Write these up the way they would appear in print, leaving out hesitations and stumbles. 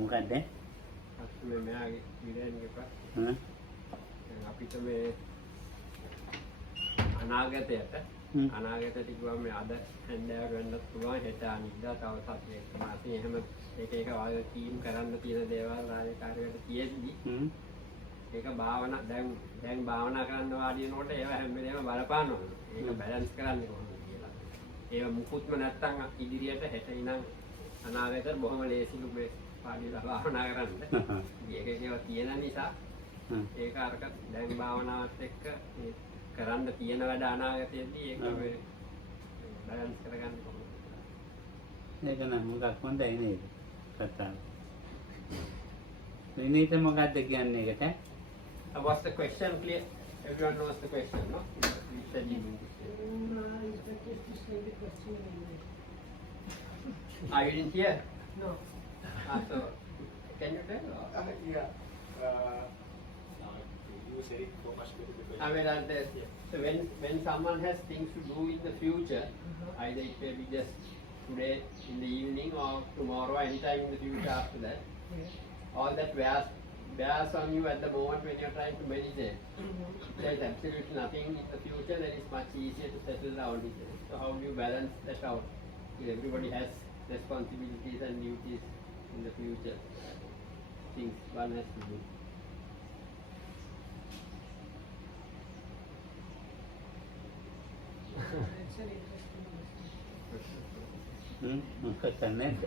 මොකක්ද? මේ මෙයාගේ විරේන්ගේ ප්‍රශ්න. හ්ම්. අපිට මේ අනාගතයට කිව්වම මේ අද හැන්දෑවට වෙන්නත් පුළුවන් හෙට අනිද්දා තව සතියක් මාසේ එහෙම එක එක වගකීම් කරන්න තියෙන දේවල් රාජකාරියට තියෙද්දි ඒක භාවනා දැන් භාවනා කරන්න වාඩි වෙනකොට ඒවා හැම වෙලේම බලපානවා. ඒක බැලන්ස් කරන්නේ කොහොමද කියලා. ඒක මුකුත්ම නැත්තම් ඉදිරියට හෙට ඉඳන් අනාගතයට බොහොම ලේසිලු මේ පාඩියලා භාවනා කරන්න. ඒකේව තියෙන නිසා ඒක අරක දැන් භාවනාවත් එක්ක මේ කරන්න තියෙන වැඩ අනාගතයේදී ඒක මේ බැලන්ස් කරගන්න කොහොමද? ඒක නම් මොකක් හොඳයි නේද? කතාව. විනීත මොකක්ද කියන්නේ ඒකට? Was the question clear? Everyone knows the question, no? You said you knew. Ah, you didn't hear? No. So, can you tell? Yeah. You said it so much better. I mean, so when someone has things to do in the future, either it may be just today in the evening or tomorrow, anytime in the future after that, all that bears on you at the moment when you're trying to meditate. There is absolutely nothing in the future that is much easier to settle down with. So how do you balance that out? Everybody has responsibilities and duties in the future. Things one has to do. It's an interesting question. මොකක්ද නැද්ද?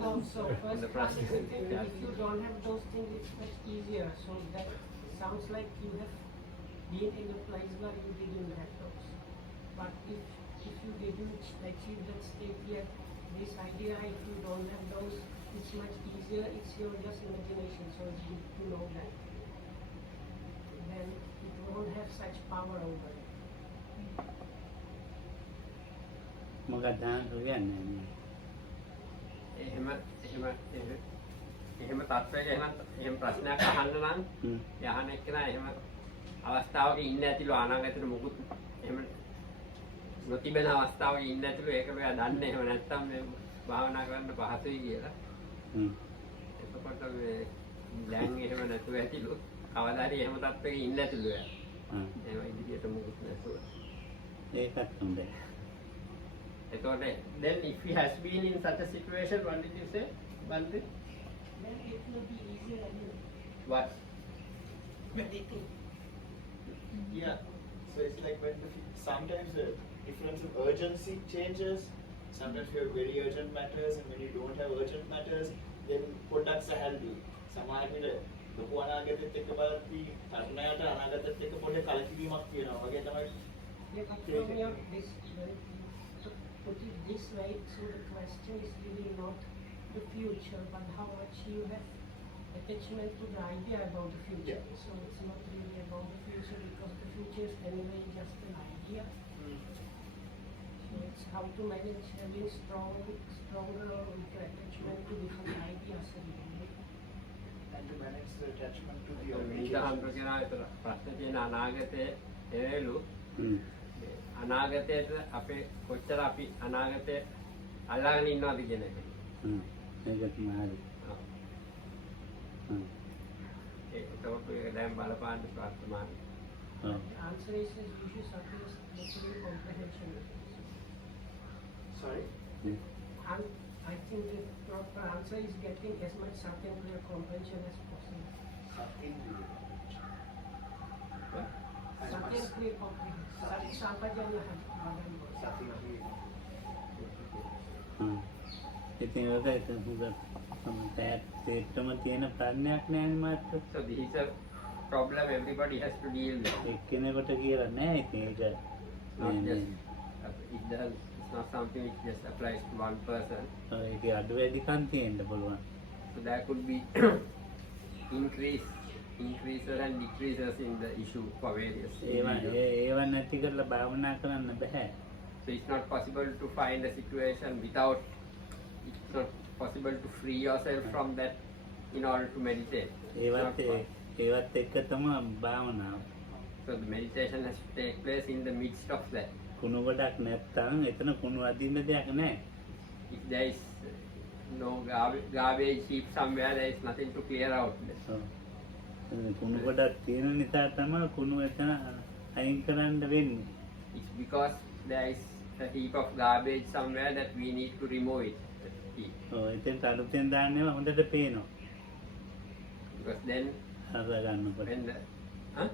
No, so first The one process is is if that. you don't have those things, it's much easier. So that sounds like you have been in a place where you didn't have those. But if you didn't achieve that state yet, this idea, if you don't have those, it's much easier. It's your just imagination. So it's good to know that. Then it won't have such power over it. මොකක්ද කියන්නේ? එහෙම තත්ත්වයක එහෙම ප්‍රශ්නයක් අහන්න නම් යහන එක්කන එහෙම අවස්ථාවක ඉන්න ඇතිලු අනාගතේට මුකුත් එහෙම නොතිබෙන අවස්ථාවක ඉන්න ඇතිලු ඒක මෙයා දන්නේ එහෙම නැත්තම් මේ භාවනා කරන්න පහසුයි කියලා. එතකොට මේ දැන් එහෙම නැතුව ඇතිලු කවදා හරි එහෙම තත්ත්වයක ඉන්න ඇතිලු එයා. එහෙම ඉදිරියට මුකුත් නැතුව. ඒකත් හොඳයි. එතකොට then if he has been in such a situation, what did you say? Bandi? Then it will be easier anyway. What? Meditate. Yeah. So it's like when sometimes the difference of urgency changes. Sometimes you have very urgent matters, and when you don't have urgent matters, then products are healthy. සමහර විට ලොකු අනාගතෙත් එක්ක බලද්දී තරුණයාට අනාගතෙත් එක්ක පොඩි කලකිරීමක් තියෙනවා. වගේ තමයි. Yeah, but from your to put it this way, so the question is really not the future, but how much you have attachment to the idea about the future. Yeah. So it's not really about the future because the future is anyway just an idea. So it's how to manage having stronger attachment to different ideas And to manage the attachment to the විද්‍යාන්තර කියන විතර ප්‍රශ්න තියෙන අනාගතයේ එළු අනාගතයට අපේ කොච්චර අපි අනාගතය අල්ලාගෙන ඉන්නවද කියන එක. ඒක තමයි හරි. ඒකට ඒක දැන් බලපාන්න වර්තමාන. The answer is usually something literally comprehension. Sorry? And I think the proper answer is getting as much certain clear comprehension as possible. Certain clear comprehension. Sati sampajanya ඉතින් ඔක තේටම තියෙන ප්‍රඥාවක් නෑනේ මාත්. So this is a problem everybody has to deal with. එක්කෙනෙකුට කියලා නෑ ඉතින් ඒක. Not just it's not something which just applies to one person. ඒක අඩු වැඩිකම් තියෙන්න පුළුවන්. So there could be increases and decreases in the issue for various ඒවා නැති කරලා භාවනා කරන්න බෑ. So it's not possible to find a situation without, it's not possible to free yourself from that in order to meditate. ඒවත් එක්ක තමයි භාවනාව. So the meditation has to take place in the midst of that. කුණු ගොඩක් නැත්තම් එතන කුණු අදින්න දෙයක් නැහැ. If there is no garbage heap somewhere, there is nothing to clear out. ඔව්. කුණු ගොඩක් තියෙන නිසා තමයි කුණු එතන අයින් කරන්න වෙන්නේ. It's because there is a heap of garbage somewhere that we need to remove it. that heap. ඔව් එතෙන්ට අලුතෙන් දාන්නේම හොඳට පේනවා. Because then අර ගන්නකොට. when the, huh?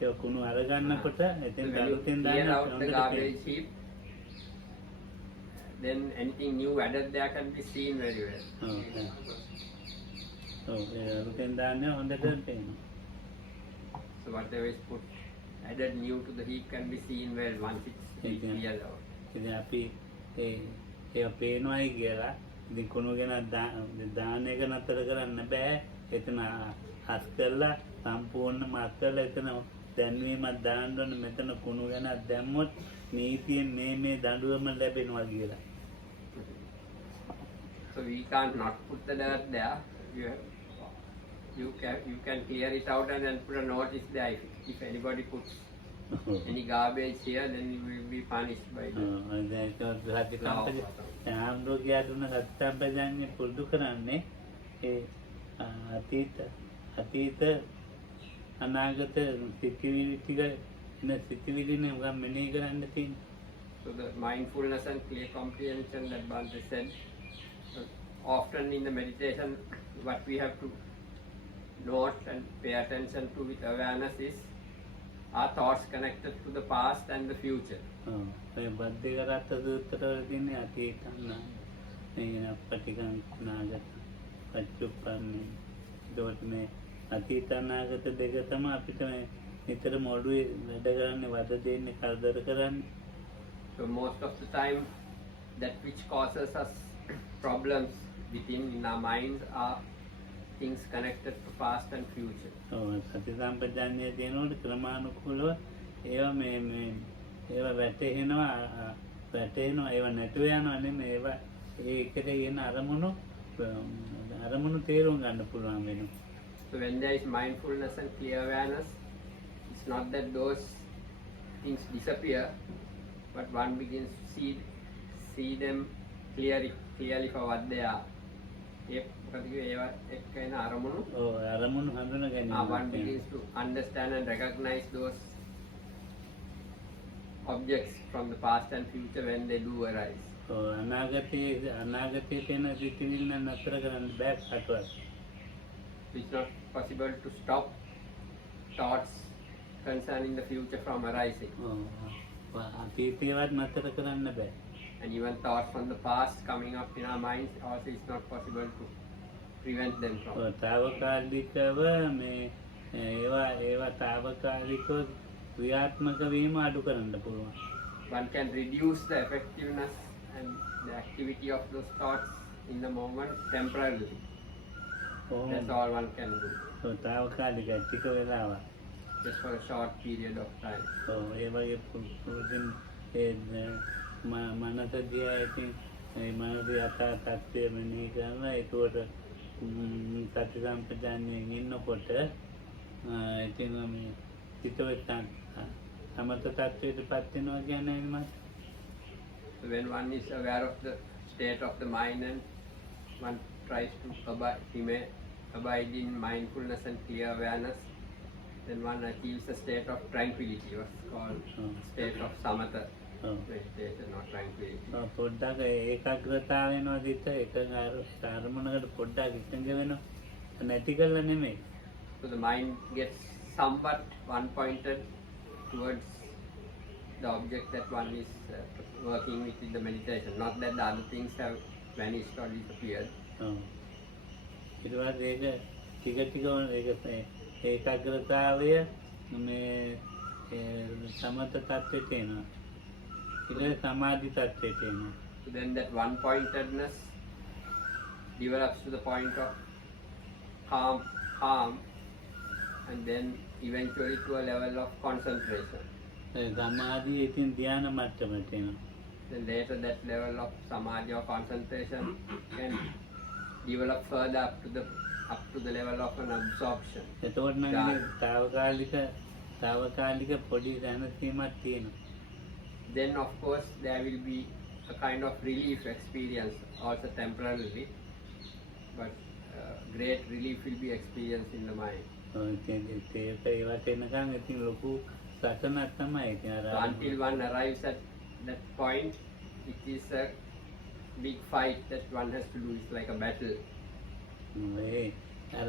ඒ කුණු අර ගන්නකොට So එතෙන්ට when you අලුතෙන් clear දාන්න out the හොඳට garbage heap, then anything new added there can be seen very well. පේනවා. ඔව් ඒ අලුතෙන් දාන්නේ හොඳට පේනවා. So whatever is put added new to the heap can be seen well once it's Okay. cleared out. ඉතින් අපි ඒ පේනවායි කියලා ඉතින් කුණු ගැන දාන එක නතර කරන්න බෑ. එතන හස් කරලා සම්පූර්ණ මත් කරලා එතන දැන්වීමක් දාන්න ඕනේ. මෙතන කුණු ගැන දැම්මොත් නීතියෙන් මේ දඬුවම ලැබෙනවා කියලා. So we can't not put the dirt there. You can clear it out and then put a notice there. If anybody puts any garbage here, then you will be punished by that. ආම්රෝගයා දුන්න සත්‍යම්පජාන්නේ පුරුදු කරන්නේ ඒ අතීත අනාගත සිතිවිලි ටික ඉන්න සිතිවිලිනේ උගම් මෙනෙහි කරන්න තියෙන්නේ. So the mindfulness and clear comprehension that Bhante said, often in the meditation, what we have to note and pay attention to with awareness is our thoughts connected to the past and the future. ඔය බද්ධිකරත්ත සූත්‍රවල තියෙන්නේ අතීත පටිකං නාගත පච්චුප්පන්නේ. ඒකට මේ අතීත අනාගත දෙක තමයි අපිට මේ නිතරම ඔළුවේ වැඩ කරන්නේ වද දෙන්නේ කරදර කරන්නේ. So most of the time, that which causes us problems within in our minds are things connected to past and future. ඔව් සති සම්පජාඤ්ඤය තියෙනකොට ක්‍රමානුකූලව ඒවා වැටෙනවා ඒවා නැතුව යනවා නෙමෙයි ඒවා ඒකට එන අරමුණු තේරුම් ගන්න පුළුවන් වෙනවා. So when there is mindfulness and clear awareness, it's not that those things disappear, but one begins to see them clearly for what they are. අරමුණු හඳුන ගැනීම. One begins to understand and recognize those objects from the past and future when they do arise. අනාගතයේ තියෙන සිතිවිලි නතර කරන්න බෑ කාටවත්. It's not possible to stop thoughts concerning the future from arising. අතීතයවත් නතර කරන්න බෑ. And even thoughts from the past coming up in our minds also it's not possible to prevent them from. తాවකාලිකව මේ ඒවා తాවකාලිකව ක්‍රියාත්මක වීම අඩු කරන්න පුළුවන්. One can reduce the effectiveness and the activity of those thoughts in the moment temporarily. That's all one can do. తాවකාලික ටික වෙලාවක්. Just for a short period of time. ඒ වගේ පුරුදින් මනස දිහා ඉතින් ඒ මනස යථා තත්ත්වය මෙනෙහි කරලා ඒකට සති සම්පජාඤ්ඤයෙන් ඉන්නකොට ඉතින් මේ හිතවත් සමත තත්ත්වයටපත් වෙනවා කියන්නේ මම. So when one is aware of the state of the mind and one tries to abide in mindfulness and clear awareness, then one achieves a state of tranquility, what's called state of samatha meditation or tranquility. පොඩ්ඩක් ඒකාග්‍රතාව වෙනවා දිත එක අරමුණකට පොඩ්ඩක් එකඟ වෙනවා නැති කරලා නෙමෙයි. So the mind gets somewhat one pointed towards the object that one is working with in the meditation. Not that the other things have vanished or disappeared. ඊට පස්සේ ඒක ටික ඒකාග්‍රතාවය මේ සමත තත්ත්වයට එනවා. ඊට සමාධි තත්ත්වයට එනවා. So then that one pointedness develops to the point of calm and then eventually to a level of concentration. සමාධිය ඉතින් ධ්‍යාන මට්ටමට එනවා. Then later that level of samadhi or concentration can develop further up to the level of an absorption. එතකොට නම් తాවකාලික පොඩි දැනසීමක් තියෙනවා. Then of course there will be a kind of relief experience also temporarily. but great relief will be experienced in the mind. ඒක ඒවට එනකන් ඉතින් ලොකු සටනක් තමයි. ඉතින් So අර until one arrives at that point, it is a big fight that one has to do. It's like a battle. ඒ අර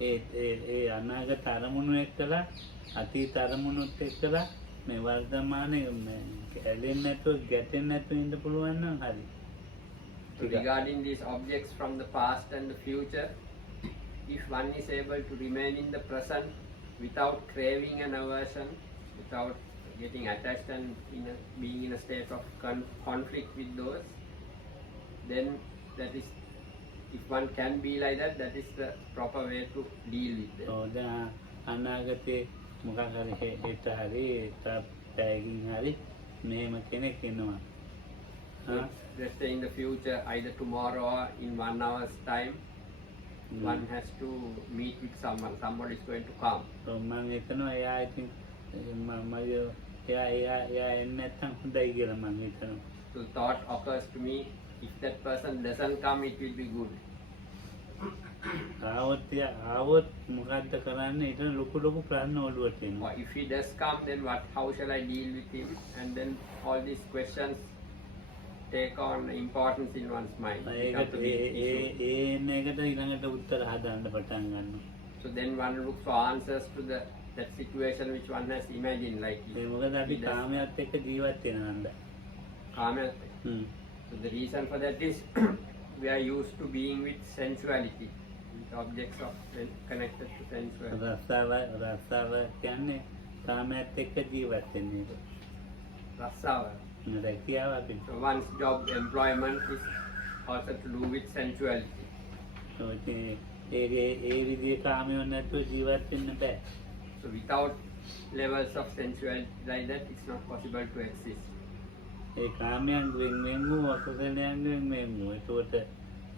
ඒ අනාගත අරමුණු එක්කලා අතීත අරමුණුත් එක්කලා මේ වර්තමානයේ ඇලෙන්නේ නැතුව ගැටෙන්නේ නැතුව ඉන්න පුළුවන් නම් හරි. So regarding these objects from the past and the future, if one is able to remain in the present without craving an aversion, without getting attached and being in a state of conflict with those, then that is, if one can be like that, that is the proper way to deal with them. ඔව් දැන් අනාගතේ මොකක් හරි හෙට හරි පැයකින් හරි මෙහෙම කෙනෙක් එනවා. So let's say in the future, either tomorrow or in 1 hour's time, one has to meet with someone. Somebody is going to come. මම හිතනවා එයා ඉතින් මගේ එයා එන්නේ නැත්තම් හොඳයි කියලා මම හිතනවා. So thought occurs to me, if that person doesn't come, it will be good. ආවොත් මොකද්ද කරන්නේ? ඊට ලොකු ප්‍රශ්න ඔළුවට එනවා. Or if he does come, then how shall I deal with him? And then all these questions take on importance in one's mind. ඒකට එන්න එකට ඊළඟට උත්තර හදන්න පටන් ගන්නවා. So then one looks for answers to that situation which one has imagined, like ඒ මොකද අපි කාමයට එක්ක ජීවත් වෙනවද? Kama. So the reason for that is we are used to being with sensuality, with objects of connected to sensuality. රස්සාව කියන්නේ කාමයට එක්ක ජීවත් වෙන එක. Rasava. රැකියාව අපි. So one's job, employment is also to do with sensuality. ඒ විදිහේ කාමයක් නැතුව ජීවත් වෙන්න බෑ. So without levels of sensuality like that, it's not possible to exist. ඒ කාමයන් වෙන් වූ අකුසලයන් වෙන් වූ. ඒකට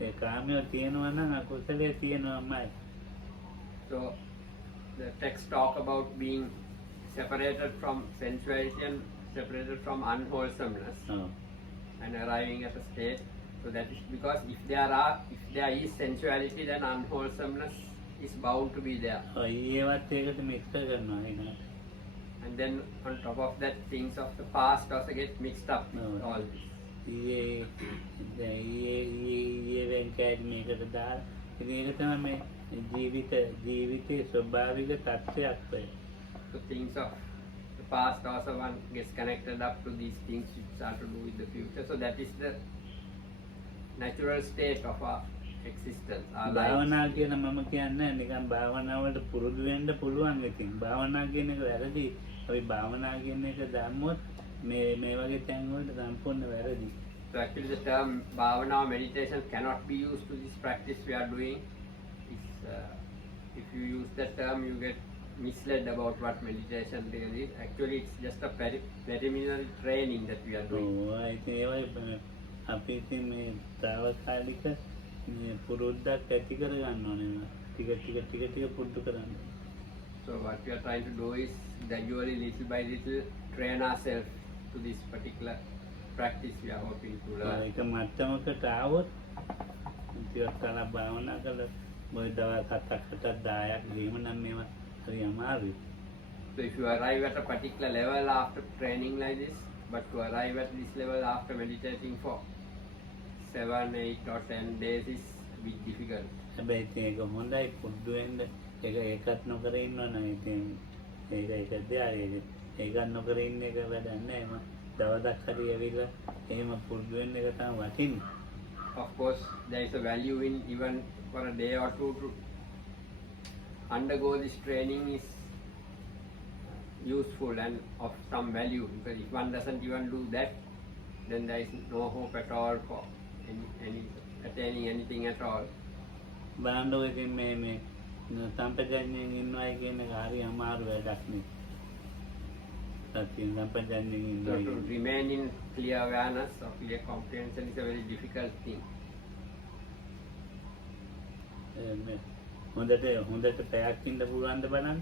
ඒ කාමය තියෙනවා නම් අකුසලයේ තියෙනවාමයි. So the text talk about being separated from sensuality and separated from unwholesomeness ඔව්. and arriving at a state. So that is because if there is sensuality, then unwholesomeness is bound to be there. ඒවත් ඒකට මික්ස් කරනවා ඒකට. And then on top of that, things of the past also get mixed up with all this. ඊයේ වෙන්කෑඩ් මේකට දාලා ඉතින් ඒක තමයි මේ ජීවිතයේ ස්වභාවික තත්ත්වයක් වෙයි. So things of the past also one gets connected up to these things which are to do with the future. So that is the natural state of our existence, our life. භාවනා කියන මම කියන්නේ නිකන් භාවනාවට පුරුදු වෙන්න පුළුවන් ඉතින්. භාවනා කියන එක වැරදි. අපි භාවනා කියන එක දැම්මොත් මේ වගේ තැන් වලට සම්පූර්ණ වැරදි. So actually the term bhavana or meditation cannot be used to this practice we are doing. It's, if you use that term, you get misled about what meditation really is. Actually, it's just a preliminary training that we are doing. ඉතින් ඒවයි අපි ඉතින් මේ තාවකාලික පුරුද්දක් ඇති කරගන්න ඕනේ. ටික පුරුදු කරන්න. So what we are trying to do is gradually, little by little, train ourselves to this particular practice we are hoping to learn. ඒක මට්ටමකට ආවොත් ටිකක් කලක් භාවනා කළා මොකද දවස් 7ක් 10ක් ගිහින් නම් මේවා හරි අමාරුයි. So if you arrive at a particular level after training like this, but to arrive at this level after meditating for 7, 8 or 10 days is a bit difficult. හැබැයි ඉතින් ඒක හොඳයි පුරුදු වෙන්න. ඒකත් නොකර ඉන්නවා නම් ඉතින් ඒක දෙයක්. ඒකත් නොකර ඉන්න එක වැඩක් නැහැ. දවසක් හරි ඇවිල්ලා එහෙම පුරුදු වෙන්න එක තමයි වටින්නේ. Of course, there is a value in even for a day or two to undergo this training is useful and of some value, because if one doesn't even do that, then there is no hope at all for attaining anything at all. බලන්නකො ඉතින් මේ සම්පජඤ්ඤයෙන් ඉන්නවයි කියන එක හරි අමාරු වැඩක් නේ. සත්‍යයෙන් සම්පජඤ්ඤයෙන් So ඉන්නවා. to remain in clear awareness or clear comprehension is a very difficult thing. හොඳට පැයක් ඉන්න පුළුවන්ද බලන්න.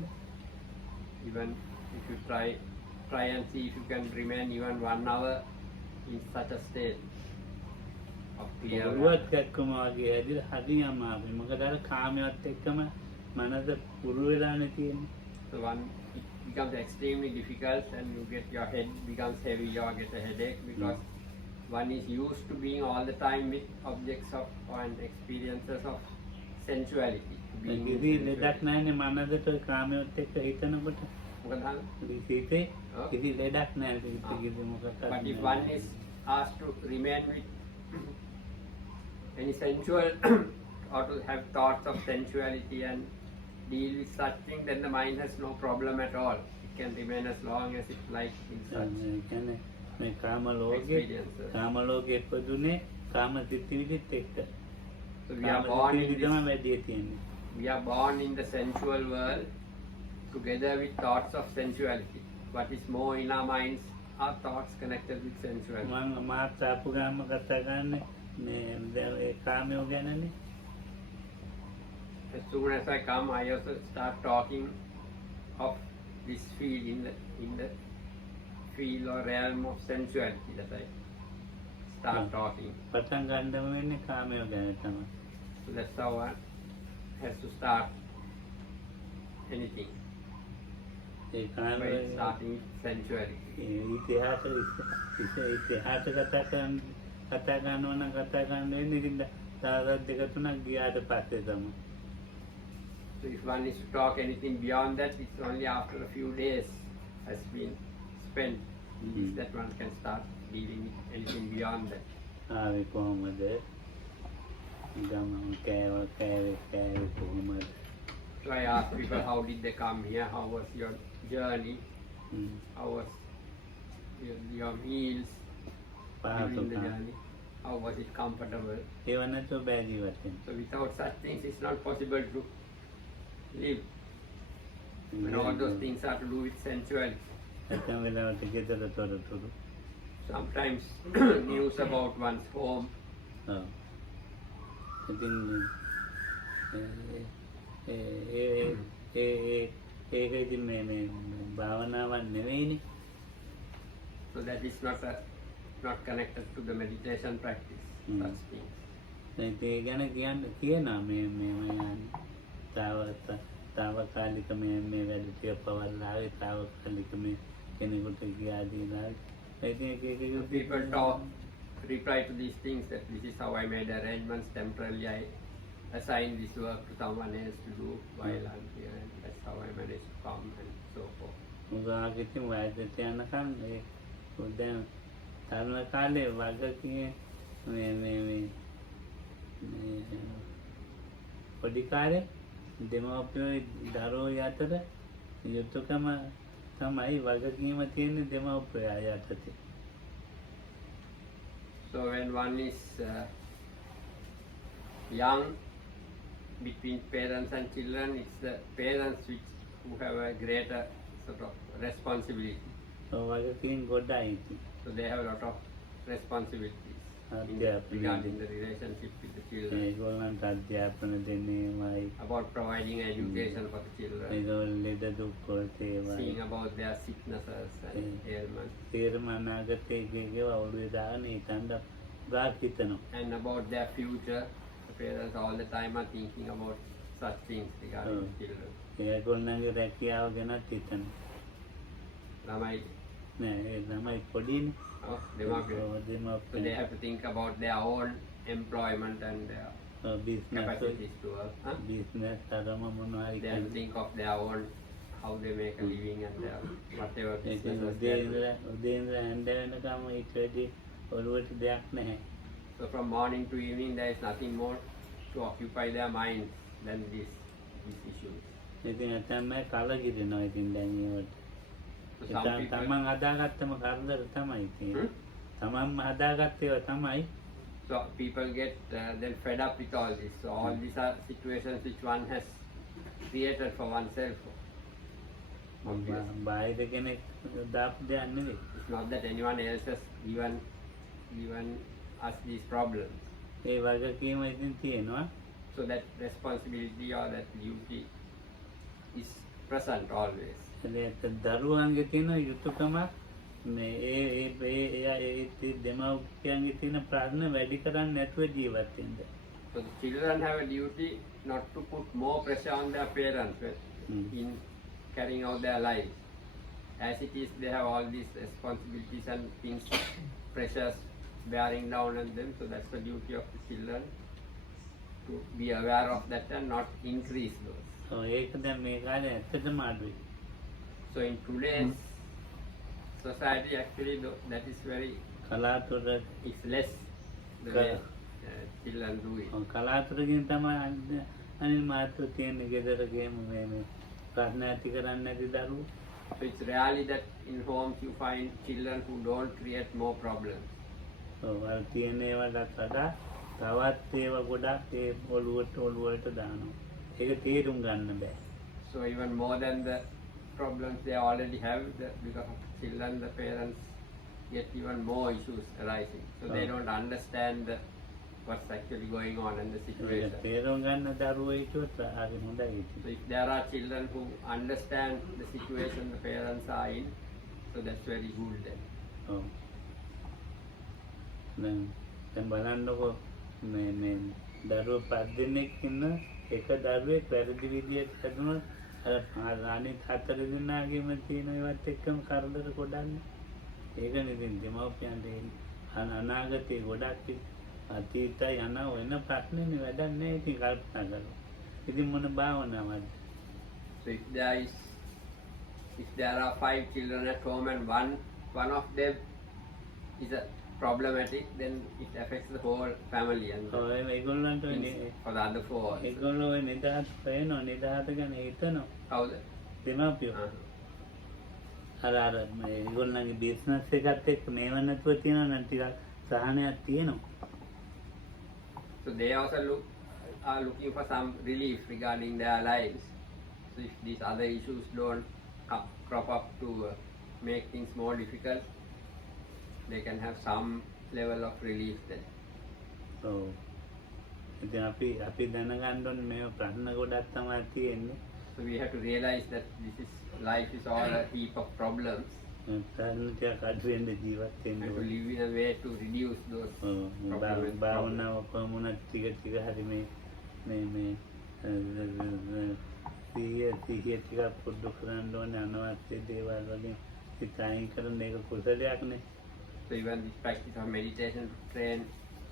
Even if you try and see if you can remain even 1 hour in such a state. of clear. ඔළුවත් කැක්කම වගේ ඇදිලා හරි අමාරුයි. මොකද අර කාමයට එක්කම මනස පුරු වෙලානේ තියෙන්නේ. So one, it becomes extremely difficult and you get your head becomes heavy or get a headache because one is used to being all the time with objects of and experiences of sensuality. Being in කිසි ලෙඩක් sensuality. නැහැනේ මනසට ඔය කාමයට එක්ක හිතනකොට. මොකද අහන්නේ? හිතේ ඔව්. කිසි ලෙඩක් නැහැ හිත කිසි මොකක්වත්. But if one is asked to remain with any sensual or to have thoughts of sensuality and deal with such things, then the mind has no problem at all. It can remain as long as it likes in such ඒ කියන්නේ මේ කාම ලෝකේ experiences. කාම ලෝකේ ඉපදුනේ කාම සිතිවිලිත් එක්ක. So we are කාම born in සිතිවිලි තමයි this, වැඩි තියෙන්නේ. we are born in the sensual world together with thoughts of sensuality. What is more in our minds are thoughts connected with sensuality. මම මාත් ආපු ගාම කතා කරන්නේ මේ දැන් ඒ කාමයෝ ගැනනේ. As soon as I come, I also start talking of this field in the field or realm of sensuality that I start talking. පටන් ගන්නම වෙන්නේ කාමයෝ ගැන තමයි. So that's how one has to start anything ඒ by කාමයේ starting with sensuality. ඉතිහාස කතා කරනවා නම් කතා කරන්න වෙන්නේ ඉතින් දවස් දෙක තුනක් ගියාට පස්සේ තමයි. So if one is to talk anything beyond that, it's only after a few days has been spent that one can start dealing with anything beyond that. ආවේ කොහොමද? ගමන් කෑවේ කොහොමද? So I ask people, how did they come here? How was your journey? How was your meals during the journey? How was it comfortable? ඒව නැතුව බෑ ජීවත් වෙන්න. So without such things, it's not possible to live. When all those things are to do with sensuality. ඇතැම් වෙලාවට ගෙදර තොරතුරු. Sometimes news about one's home. ඔව්. ඉතින් ඒක ඉතින් මේ භාවනාවක් නෙවෙයිනේ. So that is not connected to the meditation practice. Such things. ඉතින් ඒ ගැන කියනවා මේ තාවකාලික මේ වැඩ ටික පවර්ලාවේ තාවකාලික මේ කෙනෙකුට ගියා දීලා So people reply to these things that this is how I made arrangements. Temporarily I assign this work to someone else to do while I'm here, and that's how I managed to come and so forth. උගාක ඉතින් වයසට යනකම් ඒ දැන් තරුණ කාලේ වගකීම් මේ පොඩි කාලේ දෙමව්පියෝ දරුවෝ අතර යුතුයකම තමයි වගකීම තියෙන්නේ දෙමව්පියෝ යටතේ. So when one is young, between parents and children, it's the parents who have a greater sort of responsibility. වගකීම් ගොඩයි ඉතින්. So they have a lot of responsibilities අධ්‍යාපනය regarding the relationship with the children, ඒගොල්ලන්ට අධ්‍යාපන දෙන්නේමයි about providing education for the children, ඒගොල්ලෝ ලෙඩ දුක් වලට ඒවයි seeing about their sicknesses and ailments, තේරම අනාගතයේ ගේව ඔළුවේ දාගෙන හිතන්න ගාක් හිතනවා. and about their future. The parents all the time are thinking about such things regarding the children. ඒගොල්ලන්ගේ රැකියාව ගැනත් හිතනවා. Lamai, නෑ ඒ ළමයි පොඩිනේ. demographic. So they දෙමාපියෝ have to think about their own employment and their business capacities to work. Business තරම මොනවා හරි They have to think of their own, how they make a living and their whatever ඉතින් businesses they are doing. උදේ ඉඳලා හැන්ද වෙනකම් ඊට වැඩි ඔළුවට දෙයක් නැහැ. So from morning to evening, there is nothing more to occupy their minds than these issues. ඉතින් ඇතැම්ම කලකිරෙනවා ඉතින් දැන් ඒවට. So some people, තමන් හදාගත්තම කරදර තමයි තියෙන්නේ. තමන්ම හදාගත්ත ඒවා තමයි. so people get then fed up with all this. So all these are situations which one has created for oneself. Obviously. බාහිර කෙනෙක් දාපු දෙයක් නෙවෙයි. It's not that anyone else has given us these problems. ඒ වගකීම ඉතින් තියෙනවා. So that responsibility or that duty is present always. ඒත් දරුවන්ගේ තියෙන යුතුයකම මේ ඒ දෙමව්පියන්ගේ තියෙන ප්‍රශ්න වැඩි කරන්නේ නැතුව ජීවත් වෙන්න. So the children have a duty not to put more pressure on their parents in carrying out their lives. As it is, they have all these responsibilities and things, pressures bearing down on them. So that's the duty of the children to be aware of that and not increase those. ඒක දැන් මේ කාලේ ඇත්තටම අඩුයි. So in today's society, actually, that is very, කලාතුර it's less the way children do it. කලාතුරකින් තමයි අනිල් මාත්‍ර තියෙන ගෙදරගේම මේ ප්‍රශ්න ඇති කරන්නේ නැති දරුවෝ. So it's rarely that in homes you find children who don't create more problems. ඔව් අර තියෙන ඒවාට වඩා තවත් ඒවා ගොඩක් ඒ ඔළුවට දානවා. ඒක තේරුම් ගන්න බෑ. So even more than the problems they already have, because of children, the parents get even more issues arising. So they don't understand what's actually going on in the ඒක situation. තේරුම් ගන්න දරුවෝ හිටියොත් හරි හොඳයි ඉතින්. So if there are children who understand the situation the parents are in, so that's very good then. ඔව්. දැන් බලන්නකො මේ දරුවෝ 5 දෙනෙක් ඉන්න එක දරුවෙක් වැරදි විදියට හැදුනොත් අර අනිත් 4 දෙනාගේම තියෙන ඒවත් එක්කම කරදර ගොඩක්නේ. ඒක නෙදින් දෙමව්පියන්ට අනාගතේ ගොඩක් අතීතය යන වෙන ප්‍රශ්නේ වැඩක් නැහැ ඉතින් කල්පනා කරලා. ඉතින් මොන භාවනාවක්ද? So if there are 5 children at home and one of them is a problematic, then it affects the whole family and ඔය ඒගොල්ලන්ට for the other 4 also. ඒගොල්ලෝ ඔය නිදහස් වෙනවා නිදහස ගැන හිතනවා How the දෙමව්පියෝ. අර ඒගොල්ලන්ගේ බිස්නස් එකත් එක්ක මේව නැතුව තියෙනවා නම් ටිකක් සහනයක් තියෙනවා. So they also are looking for some relief regarding their lives. So if these other issues don't crop up to make things more difficult, they can have some level of relief then. ඔව්. ඉතින් අපි දැනගන්න ඕනේ මේ ප්‍රශ්න ගොඩක් තමයි තියෙන්නේ. So we have to realize that life is all a heap of problems. ප්‍රශ්න ටික අඩුවෙන් ජීවත් වෙන්න And to ඕනේ. live in a way to reduce those problems. භාවනාව කොමුණත් ටික හරි මේ සිහිය ටිකක් පුරුදු කරන්න ඕනේ අනවශ්‍ය දේවල් වලින් හිත අයින් කරන එක කුසලයක්නේ. So even this practice of meditation to train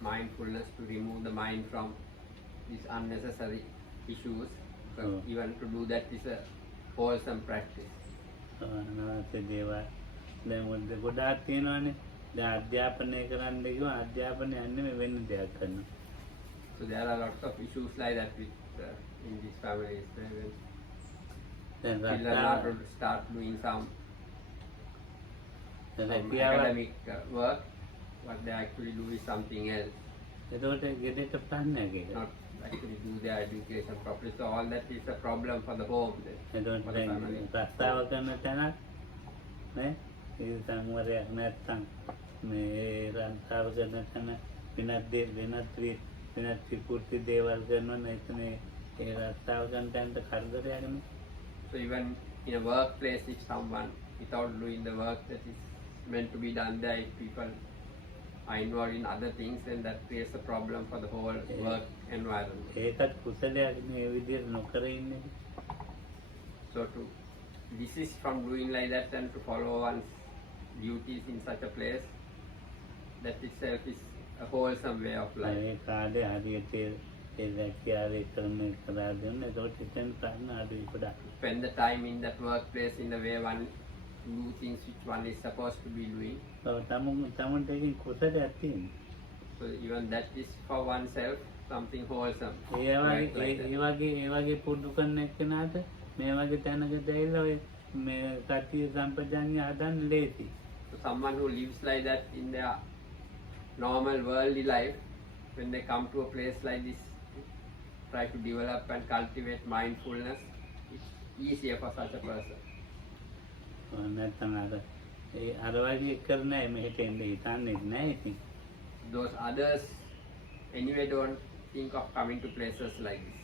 mindfulness to remove the mind from these unnecessary issues. So even to do that is a wholesome practice. අනවශ්‍ය දේවල් දැන් මොකද ගොඩාක් තියෙනවානේ. දැන් අධ්‍යාපනය කරන්න ගියොත් අධ්‍යාපනය යන්නේ මේ වෙන දෙයක් කරනවා. So there are lots of issues like that with in these families. දැන් Children are to start doing some academic work. What they actually do is something else. එතකොට ගෙදරට ප්‍රශ්නයක් ඒක. Not actually do their education properly. So all that is a problem for the home then. එතකොට For the දැන් family. ප්‍රස්තාව කරන තැනක් නේ ඒ සංවරයක් නැත්තම් මේ රන්තාව කරන තැන වෙනත් විකෘති දේවල් කරනවා නැත්නම් ඒ රස්තාව කරන තැනට කරදරයක්නේ. So even in a workplace, if someone without doing the work that is meant to be done there, if people are involved in other things, then that creates a problem for the whole work environment. ඒකත් කුසලයක්නේ ඒ විදිහට නොකර ඉන්නේ. So to desist from doing like that and to follow one's duties in such a place, that itself is a wholesome way of life. ඒ කාලේ හරියට ඒ දැකියාවේ කරන කරා දෙන්න එතකොට හිතෙන් ප්‍රශ්න අඩුයි ගොඩක්. Spend the time in that workplace in the way one do things which one is supposed to be doing. ඔව් තමන්ට ඒකෙන් කුසලයක් තියෙනවා. So even that is for oneself something wholesome. A Like that. වගේ පුරුදු කරන එක්කෙනාට මේ වගේ තැනකට ඇවිල්ලා ඔය මේ සතිය සම්පජාඤ්ඤය හදන්න ලේසි. So someone who lives like that in their normal worldly life, when they come to a place like this, try to develop and cultivate mindfulness, it's easier for such a person. නැත්තම් අර වගේ කරන අය මෙහෙට එන්න හිතන්නේ නැහැ ඉතින්. Those others anyway don't think of coming to places like this.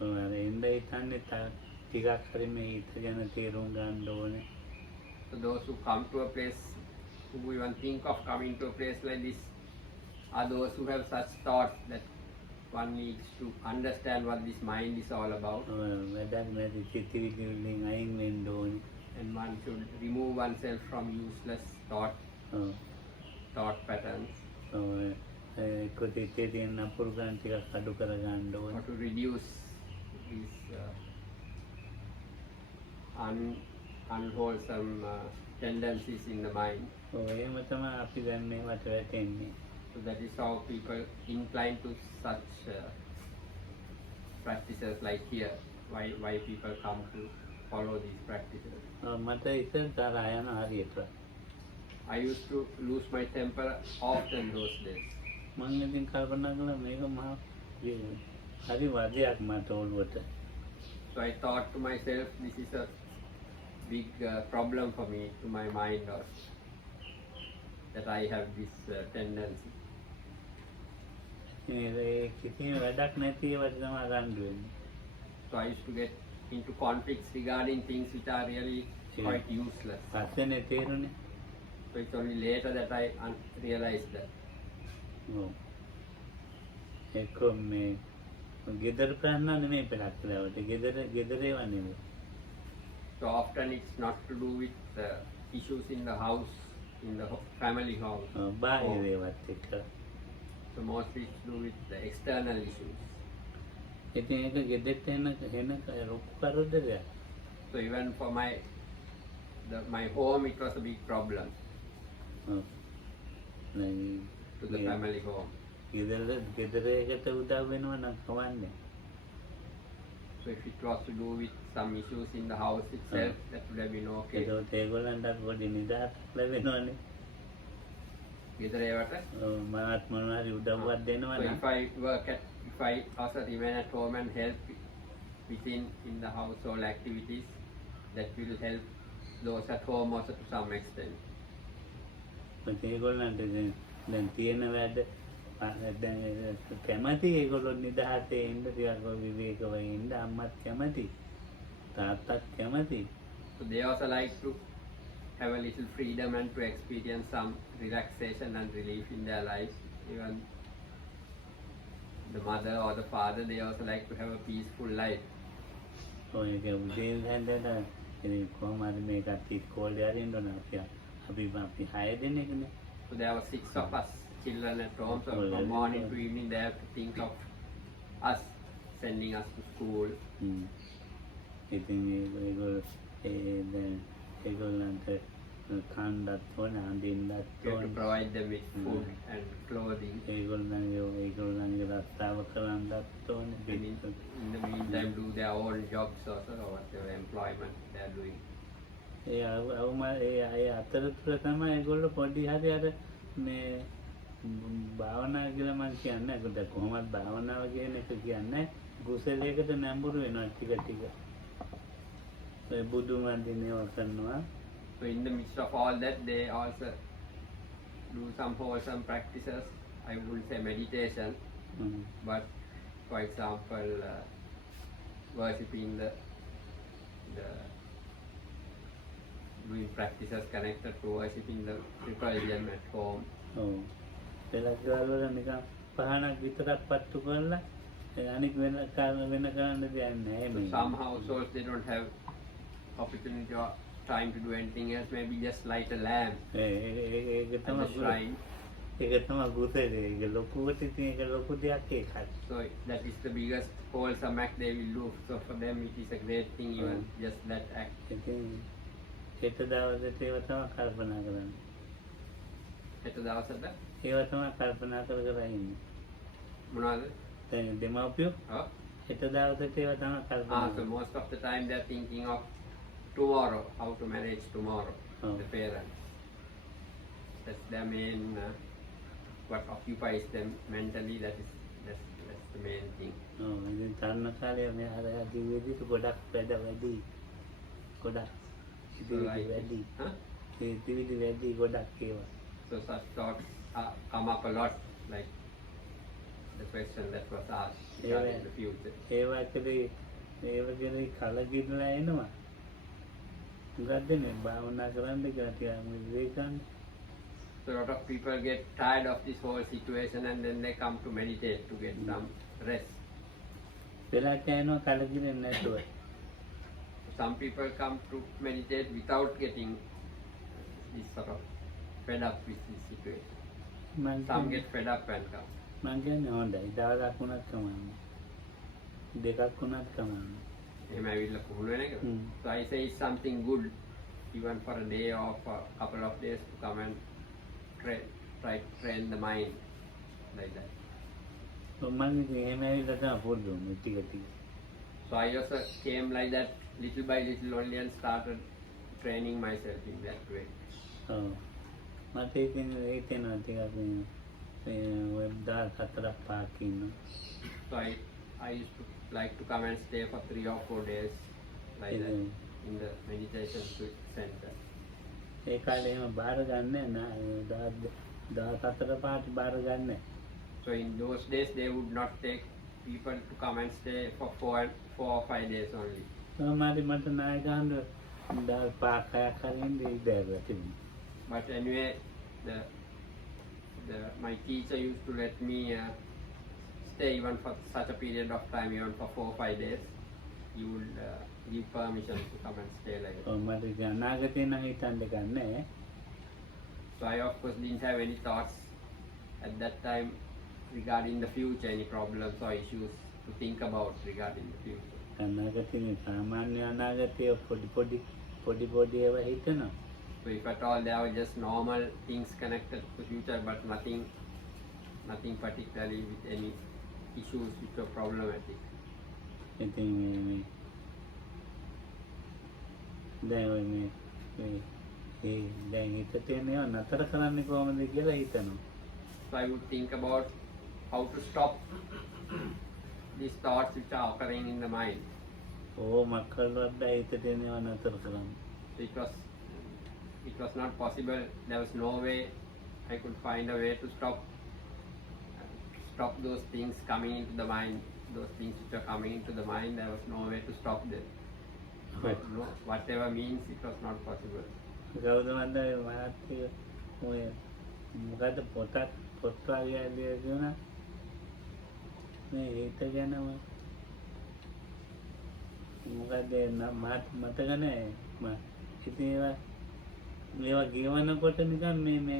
ඔව් අර එන්න හිතන්නේ ටිකක් හරි මේ හිත ගැන තේරුම් ගන්න ඕනේ. So those who come to a place who even think of coming to a place like this are those who have such thoughts that one needs to understand what this mind is all about, වැඩක් නැති සිතිවිලි වලින් අයින් වෙන්න ඕනේ. and one should remove oneself from useless ඔව්. thought patterns, එක්ක සිතේ තියෙන නපුරු ගන්න ටිකක් අඩු කර ගන්න or ඕනේ. to reduce these unwholesome tendencies in the mind. ඔව් එහෙම තමයි අපි දැන් මේවට වැටෙන්නේ. So that is how people incline to such practices like here. Why people come to follow these practices. මට ඉතින් තරහා යන හරියට. I used to lose my temper often those days. මම ඉතින් කල්පනා කළා මේක මහා හරි වදයක් මට ඔළුවට. So I thought to myself, this is a big problem for me, to my mind, or that I have this tendency. ඒ කිසිම වැඩක් නැති ඒවට තමයි රණ්ඩු වෙන්නේ. So I used to get into conflicts regarding things which are really quite useless. පස්සේනේ තේරුනේ. So it's only later that I realized that. ඔව්. එක්ක මේ ගෙදර ප්‍රශ්න නෙමෙයි පළක් කියලාවට. ගෙදර ඒවා නෙමෙයි. So often it's not to do with issues in the house, in the family house. බාහිර ඒවත් එක්ක. So mostly it's to do with the external issues. ඉතින් ඒක ගෙදරට එන ලොකු කරදරයක්. So even for my home, it was a big problem, ඔව්. to the family home. ගෙදර එකට උදව් වෙනවා නම් කවන්නේ. So if it was to do with some issues in the house itself, that would have been okay. ඒකට ඒගොල්ලන්ට පොඩි නිදහසක් ලැබෙනවනේ. ගෙදර ඒවට. මාත් මොනවා හරි උදව්වක් දෙනවා So නම්. if I also remain at home and help in the household activities, that will help those at home also to some extent. ඒගොල්ලන්ට දැන් තියෙන වැඩ දැන් කැමති ඒගොල්ලෝ නිදහසේ ඉන්න ටිකක් විවේකව ඉන්න අම්මත් කැමති තාත්තත් කැමති. So they also like to have a little freedom and to experience some relaxation and relief in their lives. Even the mother or the father, they also like to have a peaceful life. ඔය ඒක උදේ ඉඳන් ඉතින් කොහොම හරි මේකත් ඉස්කෝලේ අරින්න ඕන අපි 6 දෙනෙක්නේ. So there were 6 of us children at home. So from morning to evening they have to think of us, sending us to school. ඉතින් ඒගොල්ලන්ට කන්නත් ඕන අඳින්නත් You have to ඕන. provide them with food and clothing. ඒගොල්ලන්ගේ රස්සාව කරන්නත් ඕන. And in the meantime do their own jobs also, or whatever employment they are doing. ඒ අතරතුර තමයි ඒගොල්ලෝ පොඩි හරි අර මේ භාවනා කියලා මම කියන්නේ. ඒකට කොහොමද භාවනාව කියන එක කියන්නේ කුසලයකට නැඹුරු වෙනවා ටික ටික. ඒ බුදුන් වහන්සේනේව කරනවා. So in the midst of all that, they also do some wholesome practices. I wouldn't say meditation, but for example, worshipping the doing practices connected to worshipping the triple at home. ඔව්. පෙළක් වල නිකන් පහනක් විතරක් පත්තු කරලා අනික වෙන කරන්න දෙයක් නැහැ So මේ. some households they don't have opportunity or time to do anything else. Maybe just light a lamp ඒක at තමයි the shrine. ඒක තමයි ගුතේ. ඒක ලොකුවට ඉතින් ඒක ලොකු දෙයක් ඒකත්. So that is the biggest wholesome act they will do. So for them it is a great thing, even just that act. ඉතින් හෙට දවසට ඒව තමයි කල්පනා කරන්නේ. හෙට දවසට ඒව තමයි කල්පනා කර ඉන්නේ. මොනවද? දැන් දෙමාපියෝ Oh. හෙට දවසට ඒව තමයි කල්පනා So කරන්නේ. most of the time they are thinking of tomorrow, how to manage tomorrow. Oh. The parents. That's their main what occupies them mentally. That's the main thing. ඔව් ඉතින් තරණ කාලේ මේ අර දිවිවිදිට ගොඩක් වැඩ වැඩි. ගොඩක් like, වැඩි. huh? ඒ දිවිවිදි වැඩි ගොඩක් ඒවා. So such thoughts come up a lot, like the question that was asked regarding the future. ඒවා ඇතුලේ ඒව ගැන කලකිරලා එනවා. මොකද්ද මේ භාවනා කරන්න කියලා ටිකක් විවේකන්න. So a lot of people get tired of this whole situation and then they come to meditate to get some rest. වෙලා යනවා කලකිරෙන්නේ නැතුව. Some people come to meditate without getting this sort of fed up with this situation. මං Some get fed up and come. මං කියන්නේ හොඳයි. දවසක් වුණත් කමන්නේ. දෙකක් වුණත් කමන්නේ. එහෙම ඇවිල්ලා පුහුණු වෙන එක. Hmm. So I say it's something good even for a day or for a couple of days to come and try to train the mind like that. මං ඉතින් එහෙම ඇවිල්ලා තමයි පුරුදු වුනේ ටික ටික. So I also came like that little by little only and started training myself in that way. ඔව්. මට ඉතින් හිතෙනවා ටිකක් මේ ඔය 14ක් 5ක් ඉන්නවා. So I used to like to come and stay for 3 or 4 days like that in the meditation center. ඒ කාලේ එහෙම බාර ගන්නෑ නා 14 පාට බාර ගන්නෑ. So in those days they would not take people to come and stay for 4 or 5 days only. සමහරි මට නායකයන්ව දා පාකයක් හරින් දෙයිදැව තිබුණා. But anyway, my teacher used to let me stay even for such a period of time, even for 4 or 5 days. He would give permission to come and stay like that. ඔව් මට ඉතින් අනාගතේ නම් හිතන්න දෙයක් නැහැ. So I of course didn't have any thoughts at that time regarding the future, any problems or issues to think about regarding the future. අනාගතේ සාමාන්‍ය අනාගතේ පොඩි ඒවා හිතනවා. So if at all there were just normal things connected to future, but nothing particularly with any issues which were problematic. ඉතින් මේ දැන් ඔය මේ දැන් හිත තියෙනවා නතර කරන්නේ කොහොමද කියලා හිතනවා. So I would think about how to stop these thoughts which are occurring in the mind. ඕ මක්කල්වත් බෑ හිත තියෙනවා නතර කරන්න. So it was not possible. There was no way I could find a way to stop those things coming into the mind. Those things which are coming into the mind, there was no way to stop them. But no, whatever means, it was not possible. කවුද මන්ද මහත්ය ඔය මොකද පොත් වගේ කියනවා මේ හිත ගැනම මොකද මතක නැහැ ඉතින් මේවා කියවනකොට නිකන් මේ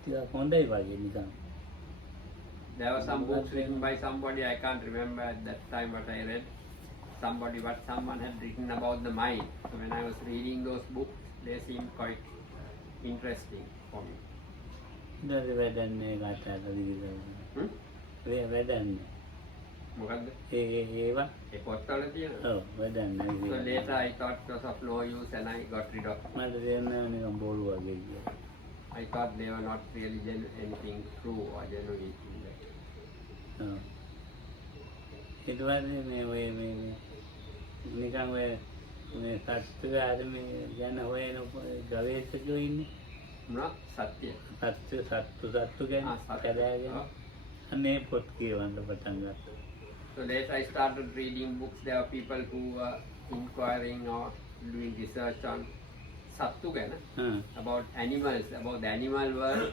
ටිකක් හොඳයි වගේ නිකන්. There were some books written by somebody, I can't remember at that time what I read. What someone had written about the mind. So when I was reading those books, they seemed quite interesting for me. ඊට වැඩන්නේ කතාවද විදිහට. වැඩන්නේ. මොකද්ද? ඒවා ඒ පොත්වල තියෙනවා. ඔව් වැඩන්නේ. So later I thought it was of no use and I got rid of it. මට තේරෙන්නේ නිකන් බෝරු වගේ කියලා. I thought they were not really anything true or genuine in that. ඔව්. ඊට පස්සේ මේ ඔය මේ නිකන් ඔය මේ සත්‍ය ආදමේ ගැන හොයන ගවේෂකයෝ ඉන්නේ. මොනවා? සත්‍ය. සත්තු ගැන කතාගෙන අනේ පොත් කියවන්න පටන් ගත්තා. So later I started reading books. There were people who were inquiring or doing research on sattu gana, about animals, about the animal world.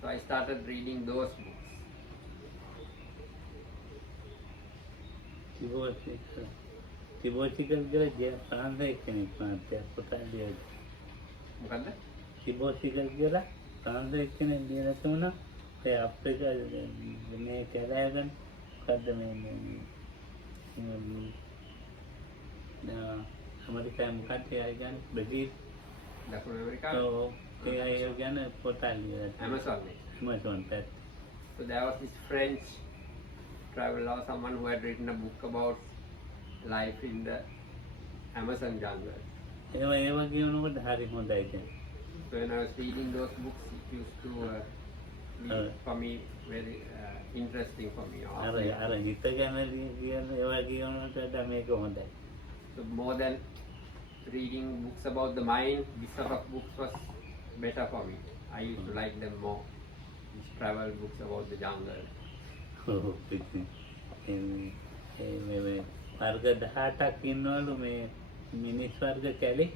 So I started reading those books. තිබෝසිකල් කියලා ප්‍රාන්තය කෙනෙක් ප්‍රාන්තයක් පොතක් ලියලා. මොකද්ද? තිබෝසිකල් කියලා ප්‍රාන්තයක් කෙනෙක් ලියලා තුනා ඒ අප්‍රිකා මේ කැලෑගන් මොකද්ද මේ ඇමරිකාවේ මොකක්ද ඒ කියන්නේ බ්‍රසීල් දකුණු ඇමරිකාව. ඒ අය ගැන පොතක් ලියලා. Amazon. පැත්ත. So there was this French traveler, someone who had written a book about life in the Amazon jungle. ඒවා කියනකොට හරි හොඳයි දැන්. So when I was reading those books, it used to be for me very interesting for me. අර හිත ගැන කියන ඒවා කියනකොට මේක හොඳයි. So more than reading books about the mind, this sort of books was better for me. I used to like them more. These travel books about the jungle. මේ වර්ග 18ක් ඉන්නවලු මේ මිනිස් වර්ග කැලේ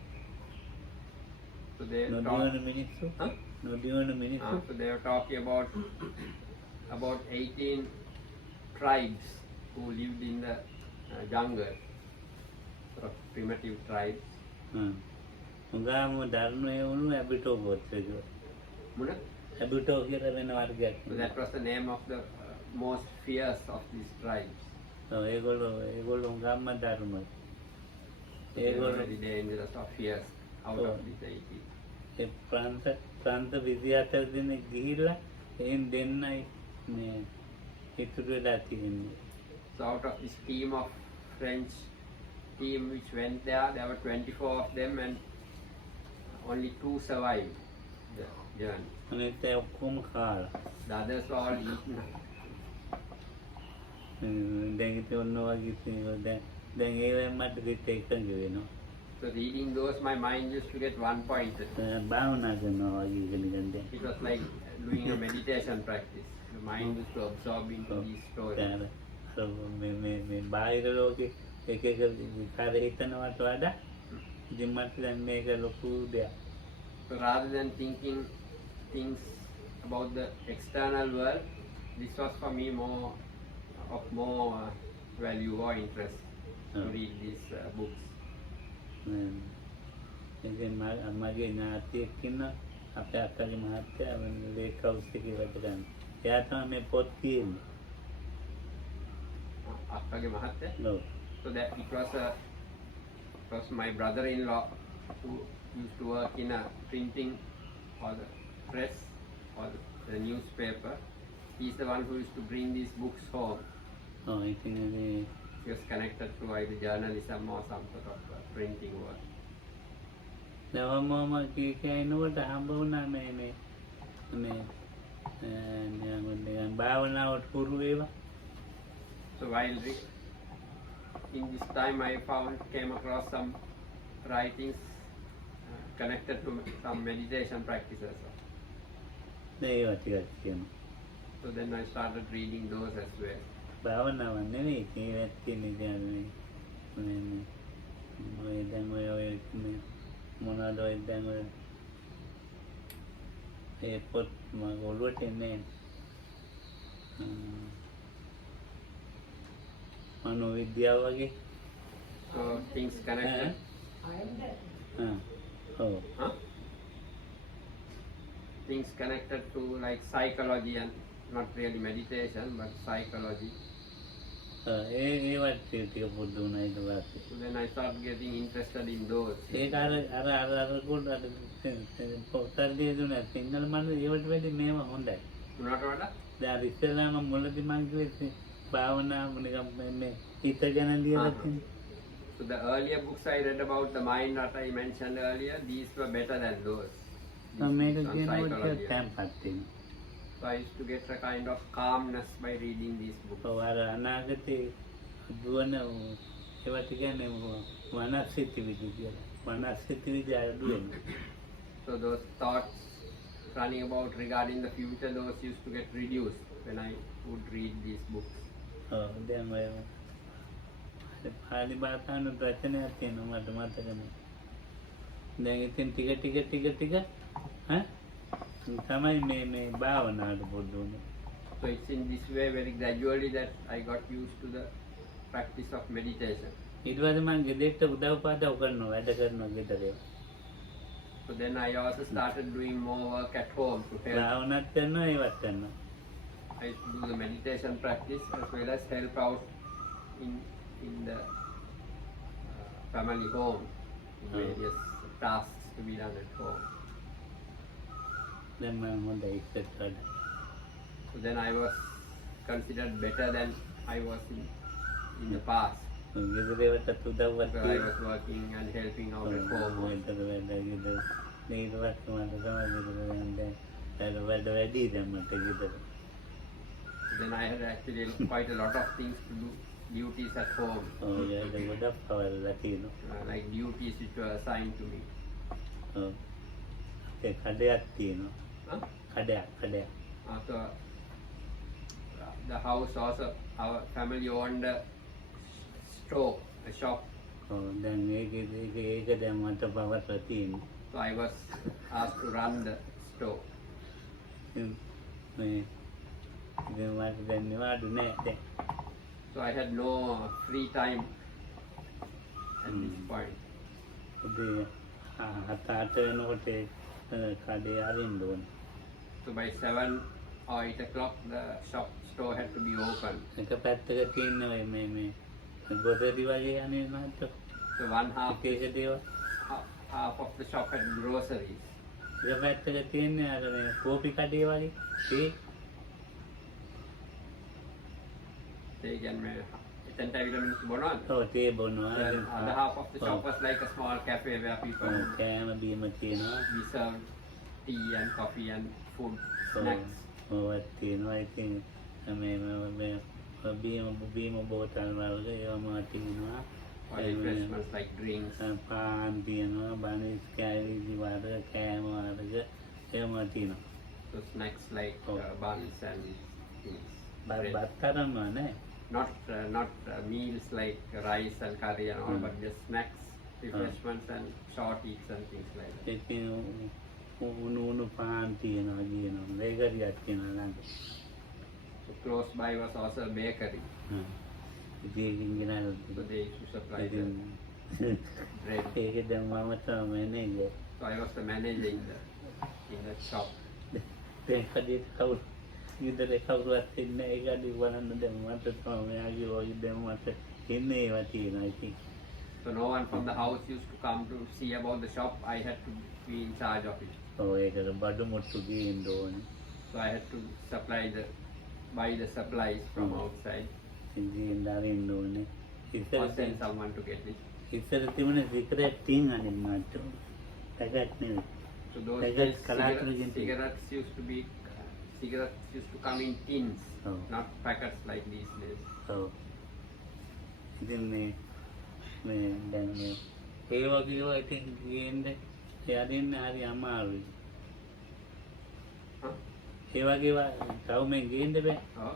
So they talk, නොදියවන මිනිස්සු huh? නොදියවන මිනිස්සු So they were talking about 18 tribes who lived in the jungle, sort of primitive tribes. හුඟාම ධර්මය වුණු ඇබිටෝ ගෝත්‍රය. Muna? ඇබිටෝ කියලා වෙන වර්ගයක්. So that was the name of the most fierce of these tribes. ඒගොල්ලෝ හුඟාම ධර්මයි. They were ඒගොල්ලෝ very dangerous or fierce out Oh. of these 18. ඒ ප්‍රාන්ත 24 දෙනෙක් ගිහිල්ලා එයින් දෙන්නයි මේ ඉතුරු වෙලා තියෙන්නේ. So out of this team of French team which went there were 24 of them and only 2 survived the journey. අනිත් අය ඔක්කොම කාලා. The others were all eaten. දැන් ඉතින් ඔන්න වගේ තියෙනවා. දැන් ඒවෙන් මට දෙත් එකඟ වෙනවා. So reading those, my mind used to get one pointed. භාවනා කරනවා වගේ ඉගෙන ගන්න. It was like doing a meditation practice. The mind used to absorb into these stories. මේ බාහිර ලෝකේ එක එක විකාර හිතනවට වඩා ඉතින් මට දැන් මේක ලොකු දෙයක්. So rather than thinking things about the external world, this was for me more value or interest to read these books. ඉතින් මගේ ඥාතියෙක් ඉන්න අපේ අක්කගේ මහත්තයා ලේක් හවුස් එකේ වැඩ කරන්නේ. එයා තමයි මේ පොත් කියන්නේ. Akkage mahathya. ඔව්. So that it was my brother-in-law who used to work in a printing or the press or the newspaper. He's the one who used to bring these books home. ඉතින් මේ He was connected to either journalism or some sort of printing work. නවමම කීකයිනකොට හම්බ වුණා මේ භාවනාවට පුරු වේවා. So while in this time I came across some writings connected to some meditation practices. ඒවා ටිකක් කියමු. So then I started reading those as well. භාවනාවක් නෙවෙයි ඒවත් තියෙන්නේ දැන් ඔය මොනවද ඔය දැන් ඔය ඒ පොත් මම ඔළුවට එන්නේ මනෝවිද්‍යාව වගේ. So things connected. ඔව්. Huh? Things connected to like psychology and not really meditation but psychology. ඒවත් ටික පුරුදු වුණා ඊට පස්සේ. So then I started getting interested in those. ඒක අර කොට පොතර්දී දුන්නා සිංහල මනස ඒවට වැඩි මේවා හොඳයි. Not what? දැන් ඉස්සෙල්ලාම මුලදී මම කිව්වේ භාවනාව නිකම් මේ හිත ගැන ලියලා තියෙන. So the earlier books I read about the mind that I mentioned earlier, these were better than those. මේක These on කියනකොට psychology. තැම්පත් වෙනවා. So I used to get a kind of calmness by reading these books. ඔව් අර අනාගතේ දුවන ඒවට කියන්නේ වනස්සිතවිලි කියලා. වනස්සිතවිලි අඩු වෙනවා. So those thoughts running about regarding the future, those used to get reduced when I would read these books. ඔව් දැන් ඔය පාලි භාෂාවේ රචනයක් තියෙනවා මට මතක නැහැ. දැන් ඉතින් ටික තමයි මේ භාවනාවට පුරුදු වුනේ. So it's in this way very gradually that I got used to the practice of meditation. ඊට පස්සේ මම ගෙදරට උදව් පාදව් කරනවා වැඩ කරනවා ගෙදර. So then I also started doing more work at home to help. භාවනාත් කරනවා ඒවත් කරනවා. I used to do the meditation practice as well as help out in the family home, various tasks to be done at home. දැන් මම හොඳයි ඉස්සරට වඩා. So then I was considered better than I was in the past. ගෙදරේටත් උදව්වක් So I was working and helping out at home. ගෙදර වැඩ ගෙදර ඊට පස්සේ මට තමයි ගෙදර වැඩ වැඩි දැන් මට ගෙදර. Then I had actually quite a lot of things to do, duties at home, ඔව් ඒක ගොඩක් පවරලා තියෙනවා. like duties which were assigned to me. ඔව් ඒ කඩයක් තියෙනවා. Huh? කඩයක්. So the house also, our family owned a store, a shop. ඔව් දැන් ඒක දැන් මට පවරලා තියෙනවා. So I was asked to run the store. ඉතින් මේ ඉතින් මට දැන් නිවාඩු නෑ දැන්. So I had no free time at this point. උදේ 7-8 වෙනකොට කඩේ අරින්න ඕනේ. So by 7 or 8 o'clock, the store had to be open. එක පැත්තක තියෙන ඔය මේ ගොඩරි වගේ යන්නේ නැත්නම් So one half දේවල්. of the shop had groceries. එක පැත්තක තියෙන්නේ අර මේ කෝපි කඩේ වගේ. They can එතනට ඇවිල්ලා මිනිස්සු බොනවද? ඔව් තේ බොනවා. The other half of the shop was like a small cafe where people කෑම බීම තියෙනවා. we serve tea and coffee and food, snacks. ඔවත් තියෙනවා. ඉතින් මේ බීම බෝතල් වල ඒවා තියෙනවා. Or refreshments like drinks. පාන් තියෙනවා. බනිස් කෑලි වල කෑම වර්ග ඒවා තියෙනවා. So snacks like buns and things. Bread. බත් කරනවා නෑ. Not meals like rice and curry and all, but just snacks, refreshments and short eats and things like that. ඉතින් උණු පාන් තියෙනවා කියනවා. බේකරියක් තියෙනවා ළඟ. So close by was also a bakery. ඉතින් ඒකින් ගෙනල්ලා So they used to supply the ඉතින් bread. ඒක දැන් මම තමයි නේද. So I was the manager in that shop. දැන් කඩේට කවුරු ගෙදර කවුරුවත් ඉන්නේ නැහැ. ඒක අඩි බලන්න දැන් මට තමයි මෙයාගේ වගේ දැන් මට ඉන්නේ ඒවා තියෙනවා ඉතින්. So no one from the house used to come to see about the shop. I had to be in charge of it. ඔව් ඒකට බඩු මුට්ටු ගේන්න ඕනේ. So I had to buy the supplies from outside ඉතින් දාරින්න ඕනේ. or send someone to get it. ඉස්සර තිබුණේ සිගරට් ටින් අනිත් මාත්. පැකට් නෙවෙයි. So those Like days, that collateral cigarettes used to come in tins, Oh. not packets like these days. ඔව්. ඉතින් මේ දැන් මේ ඒ වගේ ඒවා ඉතින් ගේන්නේ යදින්න හරි අමාරුයි. Huh? ඒ වගේ ඒවා තව මේ ගේන්න බෑ. Oh.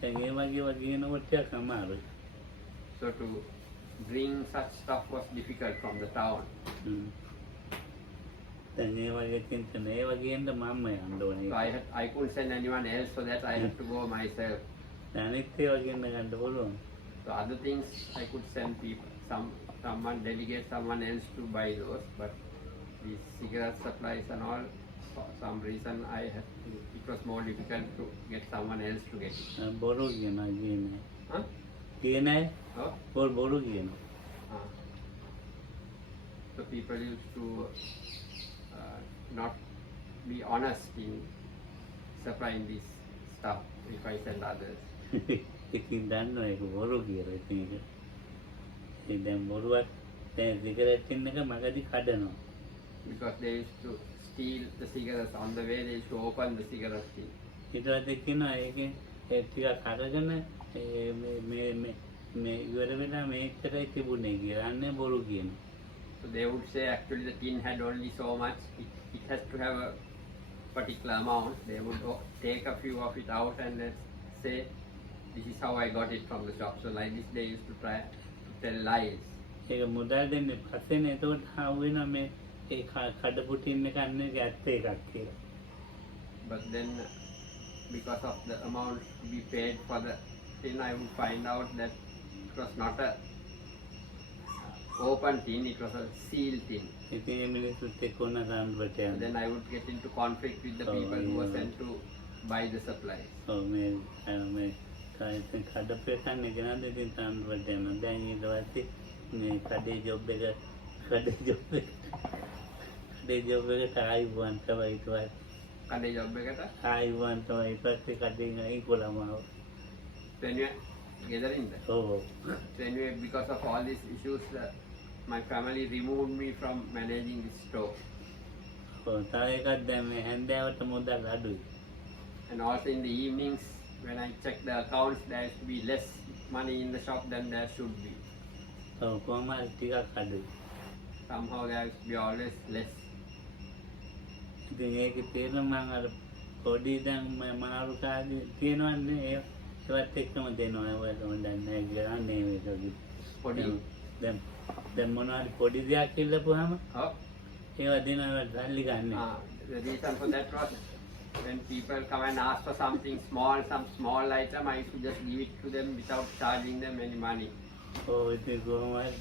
දැන් ඒ වගේ ඒවා ගේනකොට ටිකක් අමාරුයි. So to bring such stuff was difficult from the town. දැන් ඒ වගේ චින්තන ඒ වගේ ගේන්න මම යන්න ඕනේ. So I couldn't send anyone else, so that I had to go myself. අනිත් ඒවා ගේන්න ගන්න පුළුවන්. So other things I could send people, someone delegate someone else to buy those, but these cigarette supplies and all, for some reason it was more difficult to get someone else to get it. බොරු කියනවා ගේන්නේ. Huh? කියන්නේ Oh? බොරු කියනවා. So people used to not be honest in supplying this stuff if I send others. ඉතින් දන්නවා ඒක බොරු කියලා ඉතින් ඒක. ඉතින් දැන් බොරුවක් දැන් සිගරට් ටින් එක මගදී කඩනවා. Because they used to steal the cigarettes on the way, they used to open the cigarette tin. ඊට පස්සේ කියනවා ඒකේ ඒ ටිකක් අරගෙන මේ ඉවර වෙලා මේකටයි තිබුණේ කියලා. අන්නේ බොරු කියනවා. So they would say actually the tin had only so much, it has to have a particular amount. They would take a few of it out and then say, this is how I got it from the shop. So like this they used to try to tell lies. ඒක මුදල් දෙන්නේ පස්සේනේ. එතකොට හාව වෙනවා මේ ඒ කඩපු ටින් එක අන්නේ ඇත්ත එකක් කියලා. But then because of the amount to be paid for the tin, I would find out that it was not a open tin, it was a sealed tin. ඉතින් මේ මිනිස්සුත් එක්ක ඕන රාන්ඩ්වට And යනවා. then I would get into conflict with the Oh, people who were yeah. sent to buy the supplies. ඔව් මේ ඉතින් කඩපු එකන්නේ ගෙනල්ලා ඉතින් රාන්ඩ්වට යනවා. දැන් ඊට පස්සේ මේ කඩේ ජොබ් එකට ආයිවන් තමයි ඊට පස්සේ. Kade job ekata. ආයිවන් තමයි ඊට පස්සේ කඩෙන් අයිකොලම ආවා. So anyway, gathering that. ඔව්. So anyway, because of all these issues, my family removed me from managing this store. ඔව් තව එකක් දැන් මේ හැන්දෑවට මුදල් අඩුයි. And also in the evenings, when I check the accounts, there used to be less money in the shop than there should be. ඔව් කොහමද ටිකක් අඩුයි. Somehow there used to be always less. ඉතින් ඒකේ තේරෙන මම අර පොඩි දැන් මාරු කාදී තියෙනවනේ ඒවත් එක්කම දෙනවා. ඒවට හොඳ නැහැ කියලා මේක Podi. දැන් මොනවාරි පොඩි දෙයක් ඉල්ලපුවාම Oh, ඒවා දෙනවා සල්ලි ගන්න. The reason for that was when people come and ask for something small, some small item, I used to just give it to them without charging them any money. ඔව් ඉතින් කොහොමද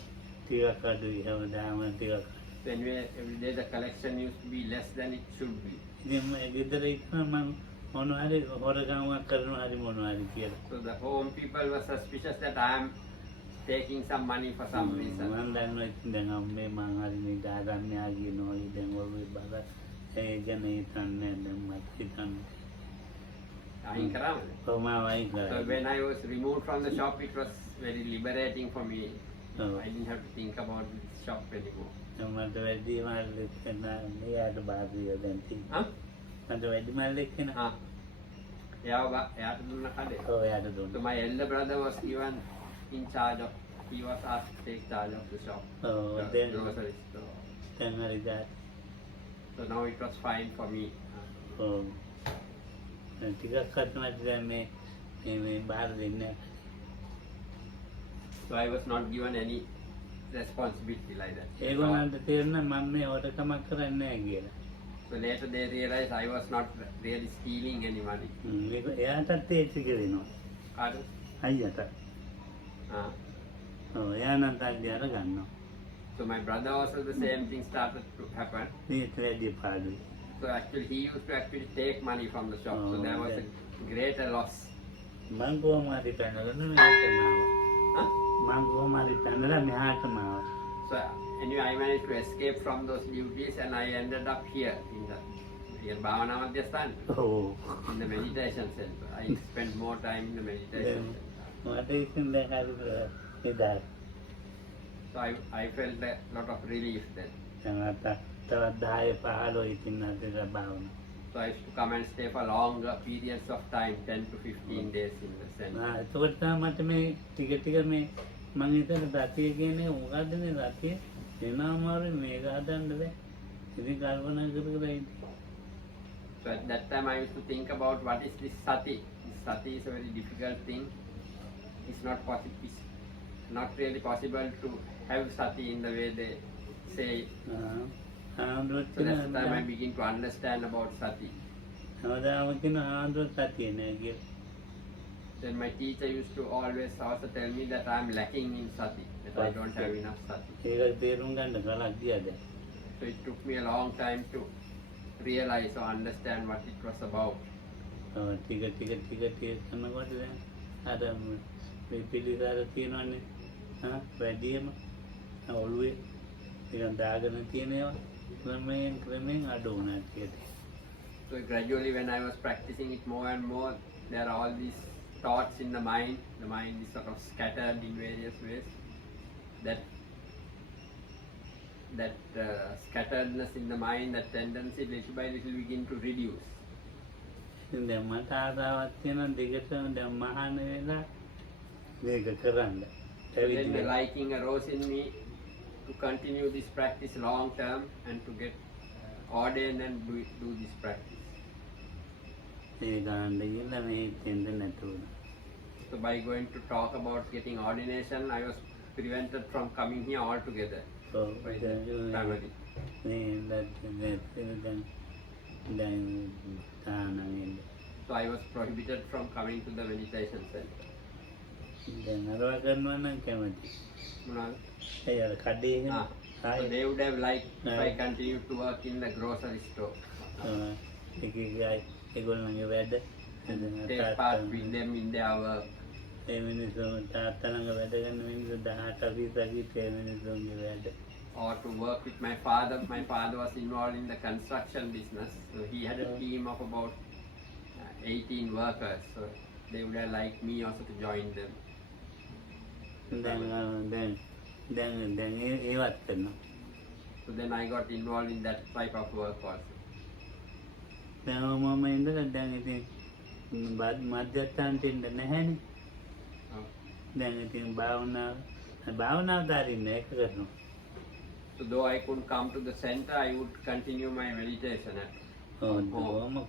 ටිකක් අඩුයි හැමදාම ටිකක්. Anyway, every day the collection used to be less than it should be. ඉතින් මම ගෙදර ඉන්න මම මොනවා හරි හොරගමක් කරනවා හරි මොනවා හරි කියලා. So the home people were suspicious that I am taking some money for some reason. මම දන්නවා ඉතින් දැන් අම්මේ මං හරි නිදාගන්නවා කියනවා දැන් ඔය බල ඒ ගැන හිතන්නේ දැන් මට හිතන්නේ. අයින් කරාමද? ඔව් මම වයින් So කරා. when I was removed from the shop, it was very liberating for me. ඔව්. I didn't have to think about this shop anymore. මට වැඩි මාල්ලෙක් වෙන මෙයාට බාධිය දැන් තියෙනවා. Huh? මට වැඩි මාල්ලෙක් වෙන. එයාට දුන්න කඩේ. ඔව් එයාට So දුන්නා. my elder brother was given in charge of, he was asked to take charge of the shop, ඔව් the දැන් grocery store. දැන් හරි ගාත්. So now it was fine for me. ඔව්. දැන් ටිකක් අත්මත් දැන් මේ බාර දෙන්නේ. So I was not given any responsibility like that. ඒගොල්ලන්ට තේරෙනවා මම මේ හොරකමක් කරන්නේ නැහැ කියලා. So later they realized I was not really stealing any money. ඒක එයාටත් තේරිච්ච දෙනවා. කාටද? අයියට. Ah. ඔව් එයා නම් තල්ලි අර ගන්නවා. So my brother also the same thing started to happen. මේත් වැඩි පාඩුයි. So actually he used to actually take money from the shop. So Oh, there was okay. a greater loss. මං කොහොම හරි පැනලා මෙහාටම ආවා. Huh? මං කොහොම හරි පැනලා මෙහාටම ආවා. So anyway, I managed to escape from those duties and I ended up here in the Bhavana Madhyasthan, ඔව්. in the meditation center. I spent more time in the meditation center. මට ඉතින් දැන් හරි ඉදායි. So I felt a lot of relief then. දැන් අත තවත් 10 15 ඉතින් අද බාවන. So I used to come and stay for longer periods of time, 10 to 15 days in the center. ඒකට තමයි මට මේ ටික මේ මං හිතන රතිය කියන්නේ මොකද්ද මේ රතිය එනමාරු මේක හදන්න බෑ. ඉතින් කල්පනා කර කර ඉන්නේ. So at that time I used to think about what is this sati. This sati is a very difficult thing. It's not possible. It's not really possible to have sati in the way they say. ආන්දරත් So that's the time I begin to understand about sati. හැමදාම කියන ආන්දරත් සතිය නෑ කිය. Then my teacher used to always also tell me that I am lacking in sati, that I don't have enough sati. ඒක තේරුම් ගන්න කලක් ගියාද? So it took me a long time to realize or understand what it was about. ටික කරනකොට දැන් අර මේ පිළිකාර තියෙනවනේ. වැඩිම ඔළුවේ නිකන් දාගෙන තියෙනවා. ක්‍රමයෙන් අඩු වුණා කියලා. So gradually when I was practicing it more and more, there are all these thoughts in the mind. The mind is sort of scattered in various ways. That scatteredness in the mind, that tendency little by little begin to reduce. ඉතින් දැන් මට ආසාවක් තියෙනවා දෙකටම දැන් මහාන වෙලා මේක කරන්න. Then the liking arose in me to continue this practice long term and to get ordained and do this practice. ඒ ගන්න ගිහලා මේ තෙන්ද නැතුව. So by going to talk about getting ordination, I was prevented from coming here altogether by the family. මේ දැන් තානනේ. So I was prohibited from coming to the meditation center. දැන් අරවා කරනවා නම් කැමති. Munal? ඒ අර කඩේ Ah, so they would have liked if I continued to work in the grocery store. ඒගොල්ලන්ගේ වැඩ Take part with them in their work. ඒ මිනිස්සු තාත්තා ළඟ වැඩ කරන මිනිස්සු 18 20 ඒ මිනිස්සුන්ගේ වැඩ. Or to work with my father. My father was involved in the construction business. So he had a team of about 18 workers. So they would have liked me also to join them. දැන් ඒවත් කරනවා. So then I got involved in that type of work also. දැන් මම ඉඳලා දැන් ඉතින් මධ්‍යස්ථානට ඉන්න නැහැනේ. Oh. දැන් ඉතින් භාවනාව දාරින්න ඒක කරනවා. So though I couldn't come to the center, I would continue my meditation at home.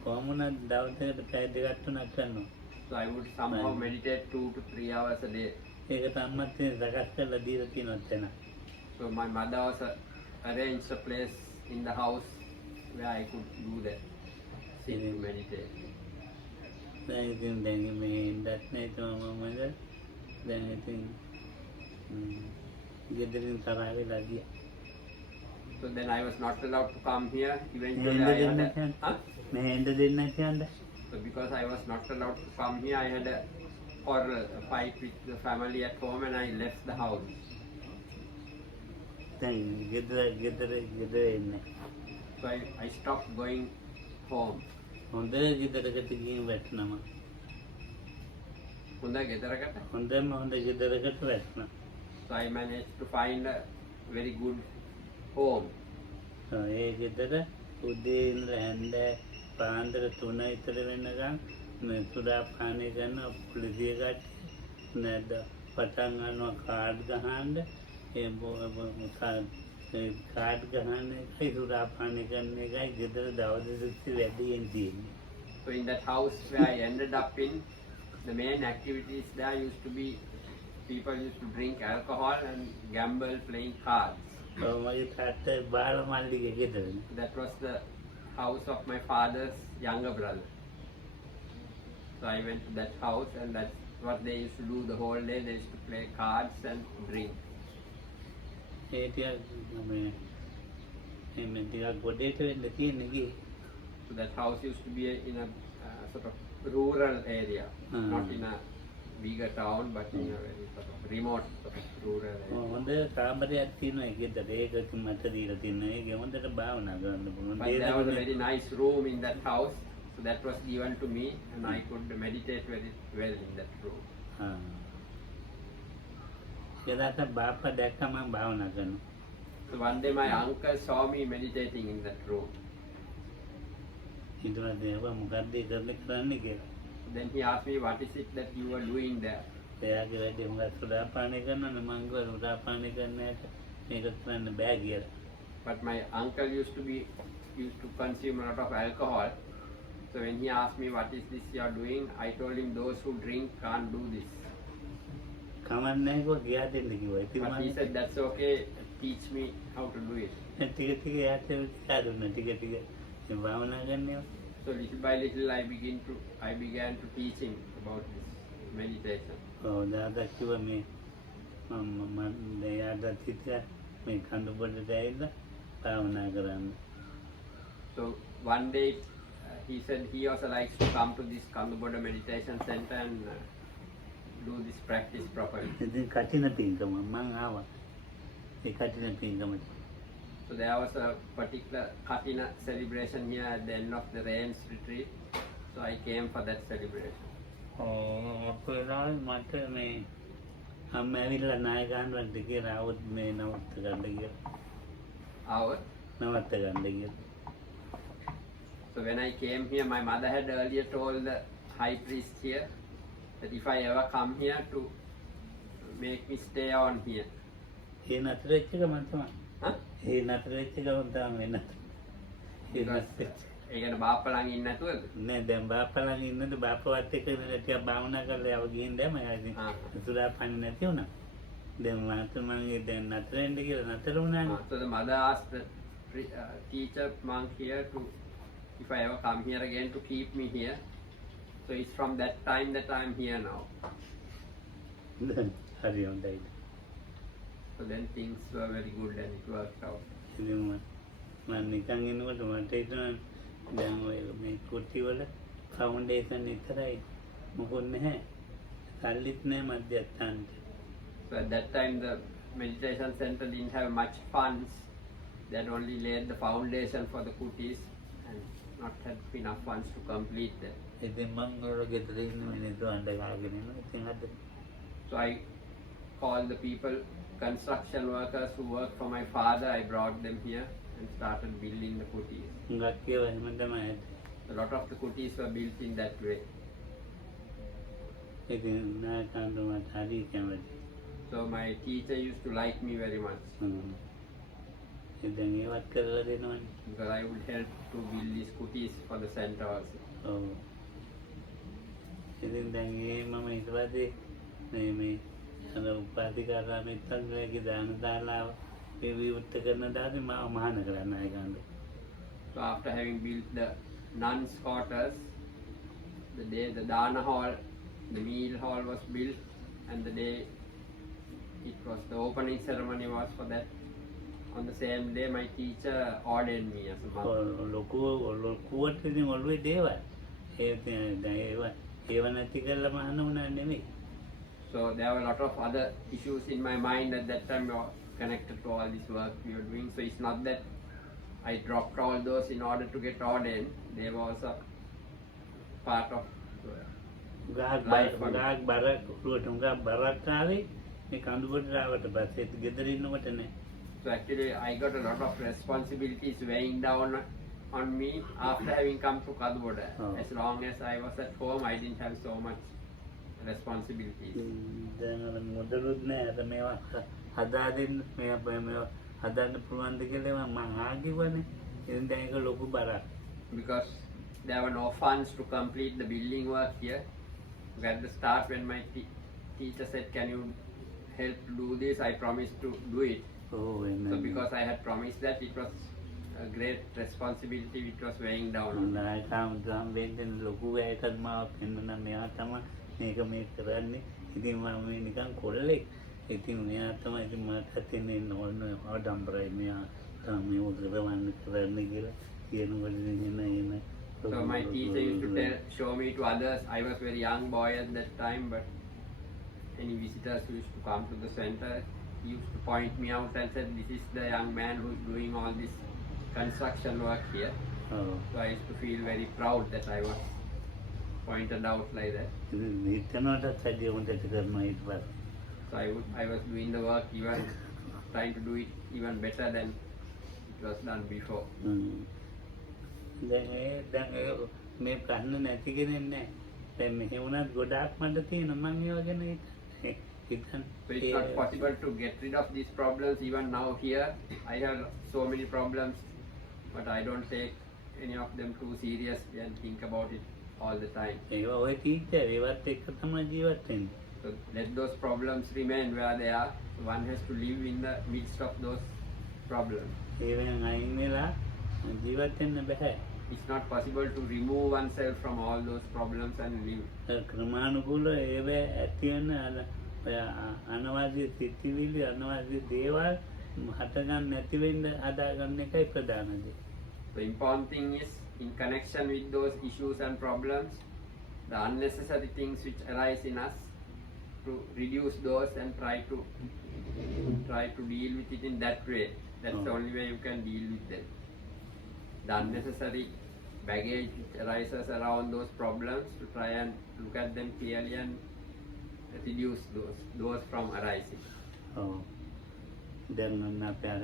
කොහොමද දවසකට පැය දෙකක් තුනක් කරනවා. So I would somehow meditate 2 to 3 hours a day. ඒක සම්මත සකස් කරලා දීලා තියෙනවා එතන. So my mother also arranged a place in the house where I could do that, sit and meditate. දැන් ඉතින් දැන් මේ ඉන්නත් නෑ මමද දැන් ඉතින් ගෙදරින් තරහ වෙලා ගියා. So then I was not allowed to come here. Eventually මෙහෙන්ද I දෙන්න had කියන්න. huh? මෙහෙන්ද දෙන්න කියන්න. So because I was not allowed to come here, I had a quarrel, a fight with the family at home, and I left the house. දැන් ගෙදර එන්නේ. So I stopped going home. හොඳ ගෙදරකට ගිහින් වැටෙනවා. Hunda ගෙදරකට. හොඳම හොඳ ගෙදරකට වැටෙනවා. So I managed to find a very good home. ඒ ගෙදර උදේ ඉඳලා හැන්ද පාන්දර 3 විතර වෙනකන් මේ සුදා පානේ කරන පොලිසිය කට්ටිය නැද්ද පටන් ගන්නවා කාඩ් ගහන්න ඒ කාඩ් ගහන්න එකයි සුදා පානේ කරන එකයි ගෙදර දවස් 6 වැඩියෙන් තියෙන්නේ. So in that house where I ended up in, the main activities there used to be people used to drink alcohol and gamble playing cards. මගේ තාත්තා බාල මල්ලිගේ ගෙදරනේ. That was the house of my father's younger brother. So I went to that house, and that's what they used to do the whole day. They used to play cards and drink. ඒ ටික මේ එමෙ ටිකක් ගොඩේට වෙන්න තියෙන්නේ ගියේ. So that house used to be in a sort of rural area, not in a bigger town, but in a very sort of remote sort of rural area. හොඳ කාමරයක් තියෙනවා ඒ ගෙදර. ඒක මට දීලා තියෙනවා. ඒක හොඳට භාවනා කරන්න පුළුවන්. But there was a very nice room in that house, so that was given to me, and I could meditate very well in that room. හා. ඒකට බාප්පා දැක්ක මම භාවනා කරනවා. So one day my uncle saw me meditating in that room. ඊට පස්සේ ඒවා මොකද්ද කරන්නේ කියලා. Then he asked me, what is it that you were doing there? එයාගේ වැඩේ මොකක්ද සුදා පානේ කරනවනේ මං ගිහුවා සුදා පානේ කරන ඇට මේක කරන්න බෑ කියලා. But my uncle used to consume a lot of alcohol. So when he asked me, what is this you are doing, I told him, those who drink can't do this. කමන්නේ කො ගියා දෙන්න කිව්වා. ඉතින් But he said, that's okay, teach me how to do it. ටික ටික එයාට දුන්නා ටික ටික මේ භාවනා කරන්නේ. So little by little I began to teach him about this meditation. ඔව් දාදා කිව්වා මේ මම එයාට හිතා මේ කඳු බඩට ඇවිල්ලා භාවනා කරන්න. So one day he said he also likes to come to this Kanduboda meditation center and do this practice properly. ඉතින් කටින පින්කම මං ආවා. ඒ කටින පින්කම. So there was a particular Katina celebration here at the end of the rains retreat. So I came for that celebration. අපේලා මට මේ අම්ම ඇවිල්ලා නායකයන්ට කියලා આવුත් මේ නවත්ත ගන්න කියලා. Our නවත්ත ගන්න කියලා. So when I came here, my mother had earlier told the high priest here that if I ever come here to make me stay on here. ඒ නතර වෙච්ච ගමන් තමයි. Huh? ඒ නතර වෙච්ච ගමන් තමයි වෙනත. ඒ නතර ඒ කියන්නේ බාප්පා ළඟ ඉන්නේ නැතුවද? නෑ දැන් බාප්පා ළඟ ඉන්නද බාප්පවත් එක්ක ටිකක් භාවනා කරලා යව ගිහින් දැන් මම සුදා පාන්නේ නැති වුණා. දැන් මම දැන් නතර වෙන්න කියලා නතර වුණානේ. So the mother asked the teacher monk here to, if I ever come here again, to keep me here. So it's from that time that I am here now. හරි හොඳයි. So then things were very good and it worked out. ඉතින් මම නිකන් ඉන්නකොට මට හිතුණා දැන් ඔය මේ කුටි වල ෆවුන්ඩේෂන් විතරයි මොකොත් නැහැ. සල්ලිත් නැහැ මධ්‍යස්ථානට. So at that time the meditation center didn't have much funds. They had only laid the foundation for the kutis and not had enough funds to complete that. ඉතින් මම ගොඩ ගෙදර ඉන්න මිනිස්සු අඬ ගාගෙන ඉන්නවා. ඉතින් අද So I called the people, construction workers who worked for my father, I brought them here and started building the kutis. හුඟක් ඒවා එහෙම තමයි. A lot of the kutis were built in that way. ඉතින් නායකයන්ට මට හරි කැමතියි. So my teacher used to like me very much ඉතින් ඒවත් කරලා දෙනවනේ. because I would help to build these kutis for the center also. ඔව්. ඉතින් දැන් ඒ මම ඊට පස්සේ මේ අර උපාධිකාරාමෙත් අග්‍රයේ දාන දාලා විවෘත කරන දාසේ මහාන කරන්න ආය ගන්න. So after having built the nuns' quarters, the day the Dana hall, the meal hall was built, and the day it was the opening ceremony was for that. On the same day, my teacher ordained me as a monk. ලොකුවට ඉතින් ඔළුවේ දේවල්. ඒව නැති කරලා මහාන වුණා නෙමෙයි. So there were a lot of other issues in my mind at that time connected to all this work we were doing. So it's not that I dropped all those in order to get ordained. They were also part of ගාක් බරක් උඩට බරක් ආවේ මේ කඳුබඩ ආවට පස්සේ ගෙදර ඉන්නකොට නේ. So actually I got a lot of responsibilities weighing down on me after having come to Kaduboda. Oh. As long as I was at home, I didn't have so much responsibilities. දැන් අර මුදලුත් නෑ අර මේවා හදා දෙන්න මේවා හදන්න පුළුවන්ද කියලා මම ආගිවනේ. ඉතින් දැන් ඒක ලොකු බරක්. Because there were no funds to complete the building work here. At the start when my teacher said, can you help do this, I promised to do it. O So because I had promised that, it was a great responsibility which was weighing down on me. නායකම් වෙන්න ලොකු වැයකට මාව පෙන්වන මෙයා තමයි මේ කරන්නේ. ඉතින් මම මේ නිකන් කොල්ලෙක්. ඉතින් මෙයා තමයි ඉතින් මට හිතෙන්නේ නෝන ආඩම්බරයි මෙයා තමයි උදේවන්න කරන්නේ කියලා කියනකොට එන So my teacher used to show me to others. I was very young boy at that time, but any visitors who used to come to the center, he used to point me out and said, this is the young man who is doing all this construction work here. ඔව්. So I used to feel very proud that I was pointed out like that. ඉතින් හිතනකට සැදී උන්ට කරනවා ඊට පස්සේ. So I was doing the work even trying to do it even better than it was done before. දැන් මේ ප්‍රශ්න නැති කෙනෙක් නෑ. දැන් මෙහෙ වුණත් ගොඩාක් මට තියෙනවා මම ඒව ගැන හිතන්න. So it's not possible to get rid of these problems even now here. I have so many problems, but I don't take any of them too seriously and think about it all the time. ඒවා ඔය ටීචර් ඒවත් එක්ක තමයි ජීවත් වෙන්නේ. So let those problems remain where they are. One has to live in the midst of those problems. ඒවෙන් අයින් වෙලා ජීවත් වෙන්න බෑ. It's not possible to remove oneself from all those problems and live. ක්‍රමානුකූල ඒව ඇති වෙන ඔය අනවශ්‍ය සිතිවිලි අනවශ්‍ය දේවල් හටගන්න නැති වෙන්න හදාගන්න එකයි ප්‍රධාන දේ. The important thing is in connection with those issues and problems, the unnecessary things which arise in us, to reduce those and try to deal with it in that way. That's the only way you can deal with them. The unnecessary baggage which arises around those problems, to try and look at them clearly and reduce those from arising. ඔව්. දැන් මම අපේ අර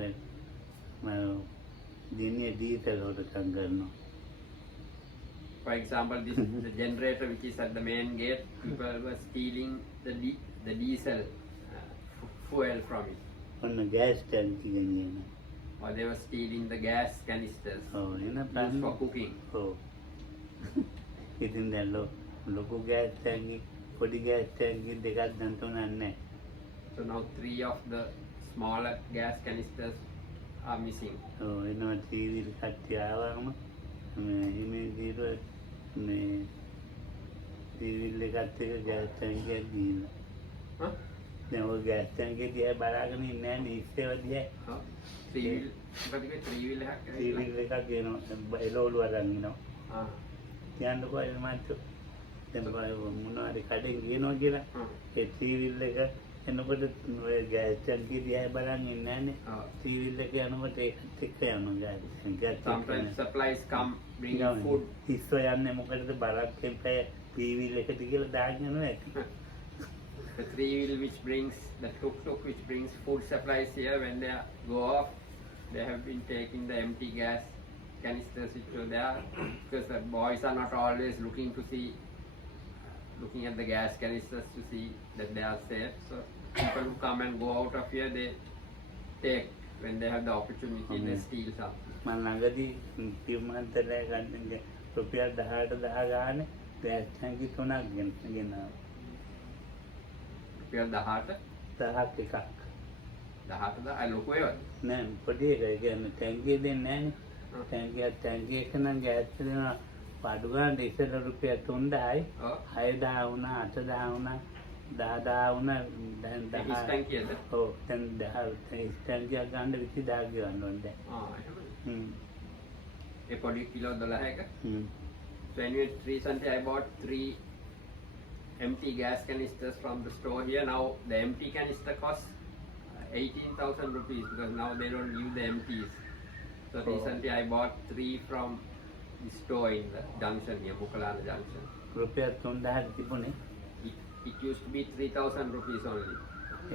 දිනේ ඩීසල් හොදකම් කරනවා. For example, this the generator which is at the main gate, people were stealing the diesel fuel from it. ඔන්න ගෑස් ටැංකි ගෙනියන. Or they were stealing the gas canisters ඔව් එන used for cooking. ඔව්. ඉතින් දැන් ලොකු ගෑස් ටැංකි පොඩි ගෑස් ටැංකි දෙකක් දැන් තුනක් නැහැ. So now 3 of the smaller gas canisters are missing. ඔව් එනවා ටීවී කට්ටිය ආවම මේ ඉමේජ් මේ ටීවී එකත් එක්ක ගෑස් ටැංකියක් දීලා. Huh? දැන් ඔය ගෑස් ටැංකිය දිහා බලාගෙන ඉන්නේ නැහැ නේ ඉස්සෙව දිහා. Huh? 3 wheel. But you 3 wheel TV එකක් එනවා එළවලු අරන් එනවා. Ah. කියන්නකෝ ඒ මාත් දැන් මොනවාරි කඩෙන් ගියනවා කියලා ඒ ටීවී එක එනකොට ඔය ගෑස් ටැංකිය දිහා බලන් ඉන්නේ නැහනේ. Ah. ටීවී එක යනකොට ඒකත් එක්ක යනවා gas. Sometimes supplies come bringing food. ඉස්සෝ යන්නේ මොකටද බරක් එපේ ටීවී එකට කියලා දාගෙන යනවා ඇති. The 3 wheel which brings the tuk-tuk which brings food supplies here, when they go off, they have been taking the empty gas canisters which were there, because the boys are not always looking at the gas canisters to see that they are safe. So people who come and go out of here, they take when they have the opportunity, they steal something. මම ළඟදී පියුමන්තරය ගන්න රුපියල් 18,000 ගානේ ගෑස් ටැංකි 3ක් ගෙනාවා. Rupiah 18? 10ක් එකක්. 18 ලොකු ඒවාද? නෑ පොඩි එකයි කියන්නේ ටැංකිය දෙන්නේ නෑනේ. ටැංකිය එක නම් ගෑස් දෙනවා අඩු ගන්න ඉස්සෙල්ලා රුපියල් 3000යි ඔව්. 6000 වුණා 8000 වුණා 10000 වුණා දැන් ඒක 10. ටැංකියද? ඔව් දැන් 10 ටැංකියක් ගන්න 20000 ගන්න ඕනේ දැන්. එහෙමද? ඒ පොඩි කිලෝ 12ක. හ්ම්. So anyway, recently I bought 3 empty gas canisters from the store here. Now the empty canister costs 18,000 rupees because now they don't give the empties. So Oh. recently I bought 3 from the store in the junction here, Bukalana junction. රුපියල් 3000 තිබුණේ. It used to be 3,000 rupees only.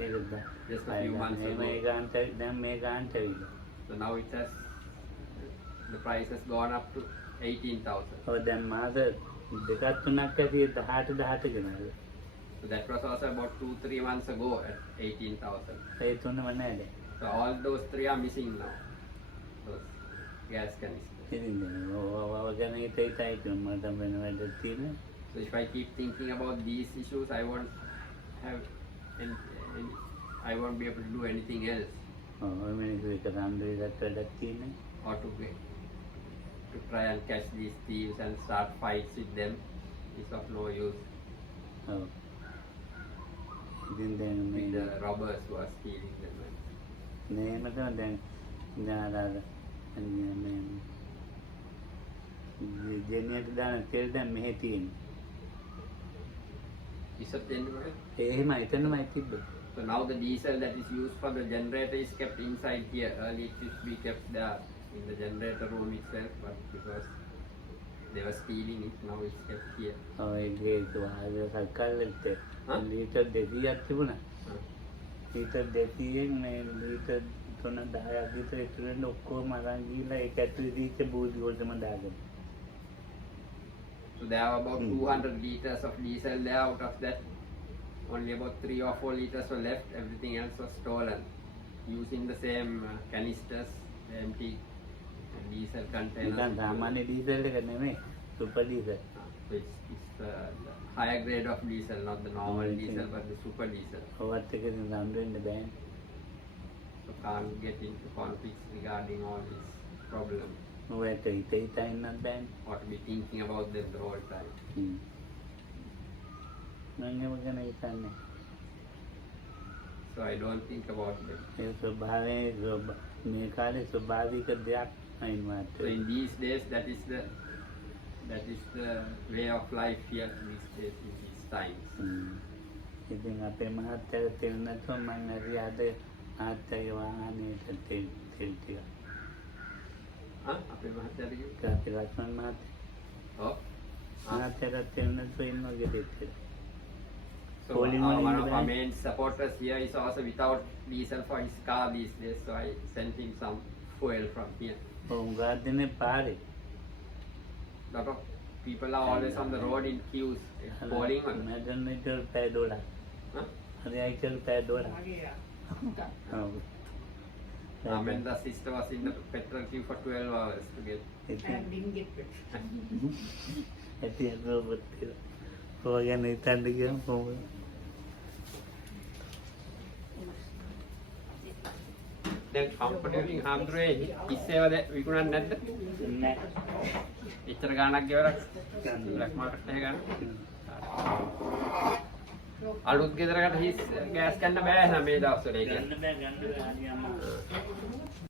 ඒකද? Just a few months ago. මේ ගාන්ට දැන් මේ ගාන්ට ඇවිල්ලා. So now it has, the price has gone up to 18,000. ඔව් දැන් මාස දෙකක් තුනක් ඇති 18 ගෙනල්ලා. So that was also about 2-3 months ago at 18,000. ඒ තුනම නෑ දැන්. So all those 3 are missing now. Those gas canisters. ඉතින් දැන් ඔව ගැන හිතයි මට වෙන වැඩ තියෙනවා. So if I keep thinking about these issues, I won't have any, I won't be able to do anything else ඔව් මිනිස්සු එක රාන්දේකට වැඩක් තියෙනවා. or to try and catch these thieves and start fights with them is of no use ඔව්. ඉතින් දැන් with මේ the robbers who are stealing them. නේම තමයි දැන් ඥානදාන මේ ජෙනියට දාන තෙල් දැන් මෙහෙ තියෙන්නේ. Is that the end of it? එහෙම එතනමයි තිබ්බේ. So now the diesel that is used for the generator is kept inside here. Earlier it used to be kept there in the generator room itself, but because they were stealing it, now it's kept here. ඔව් ඒකේ සල්කල්ලෙත් හා? ලීටර් 200ක් තිබුණා. Uh, litre 200න් මේ ලීටර් 3-10ක් විතර ඉතුරුෙන් ඔක්කොම අරන් ගිහලා ඒක ඇතුලේ දීච්ච බෝඩි වලටම දාගෙන. So there are about 200 liters of diesel there. Out of that, only about 3 or 4 liters were left. Everything else was stolen using the same canisters, the empty diesel containers. නිකන් සාමාන්‍ය ඩීසල් එක නෙමෙයි super diesel. So it's the higher grade of diesel, not the normal Okay. diesel, but the super diesel. ඔවත් එක ඉතින් සම්බ වෙන්න බෑ. So can't get into conflicts regarding all these problems ඔයාට හිත ඉන්නත් බෑනේ. or to be thinking about them the whole time. මම ඒව ගැන හිතන්නේ. So I don't think about them. ඒ ස්වභාවයේ මේ කාලේ ස්වභාවික දෙයක් අයින් So මාත්‍රේ. in these days, that is the way of life here these days in these times. ඉතින් අපේ මහත්තයාට තෙල් නැතුව මම හරි අද මහත්තයාගේ වාහනේට තෙල් ටික Huh? අපේ මහත්තයාට කිව්වේ? කාපි ලක්ෂණ මහත්තයා Oh. මහත්තයාට තෙල් නැතුව ඉන්නවා ගෙදෙට්ට. So Calling one on of in the our van. main supporters here is also without diesel for his car these days. So I sent him some fuel from here. උංගා දිනේ පාරේ Lot of people are always on the road in queues, calling on. මැදන් මේකල් පැය 12. Huh? හරි අයිකල් පැය 12. ඔව්. Amenda's sister was in the petrol queue for 12 hours to get. ඉතින් didn't get it. ඇති අදෝපත් කියලා. ඔය ගැන හිතන්න ගියම කොහොමද? දැන් කම්පියුටරින් හාමුදුරුවෝ ඉස්සේවද විකුණන්නේ නැද්ද? නෑ. එච්චර ගාණක් ගෙවලා බ්ලැක් මාකට් එකේ ගන්න. අලුත් ගෙදරකට හිස් ගෑස් ගන්න බෑ නේද මේ දවස්වල ඒක. ගන්න බෑ හරි අමාරුයි.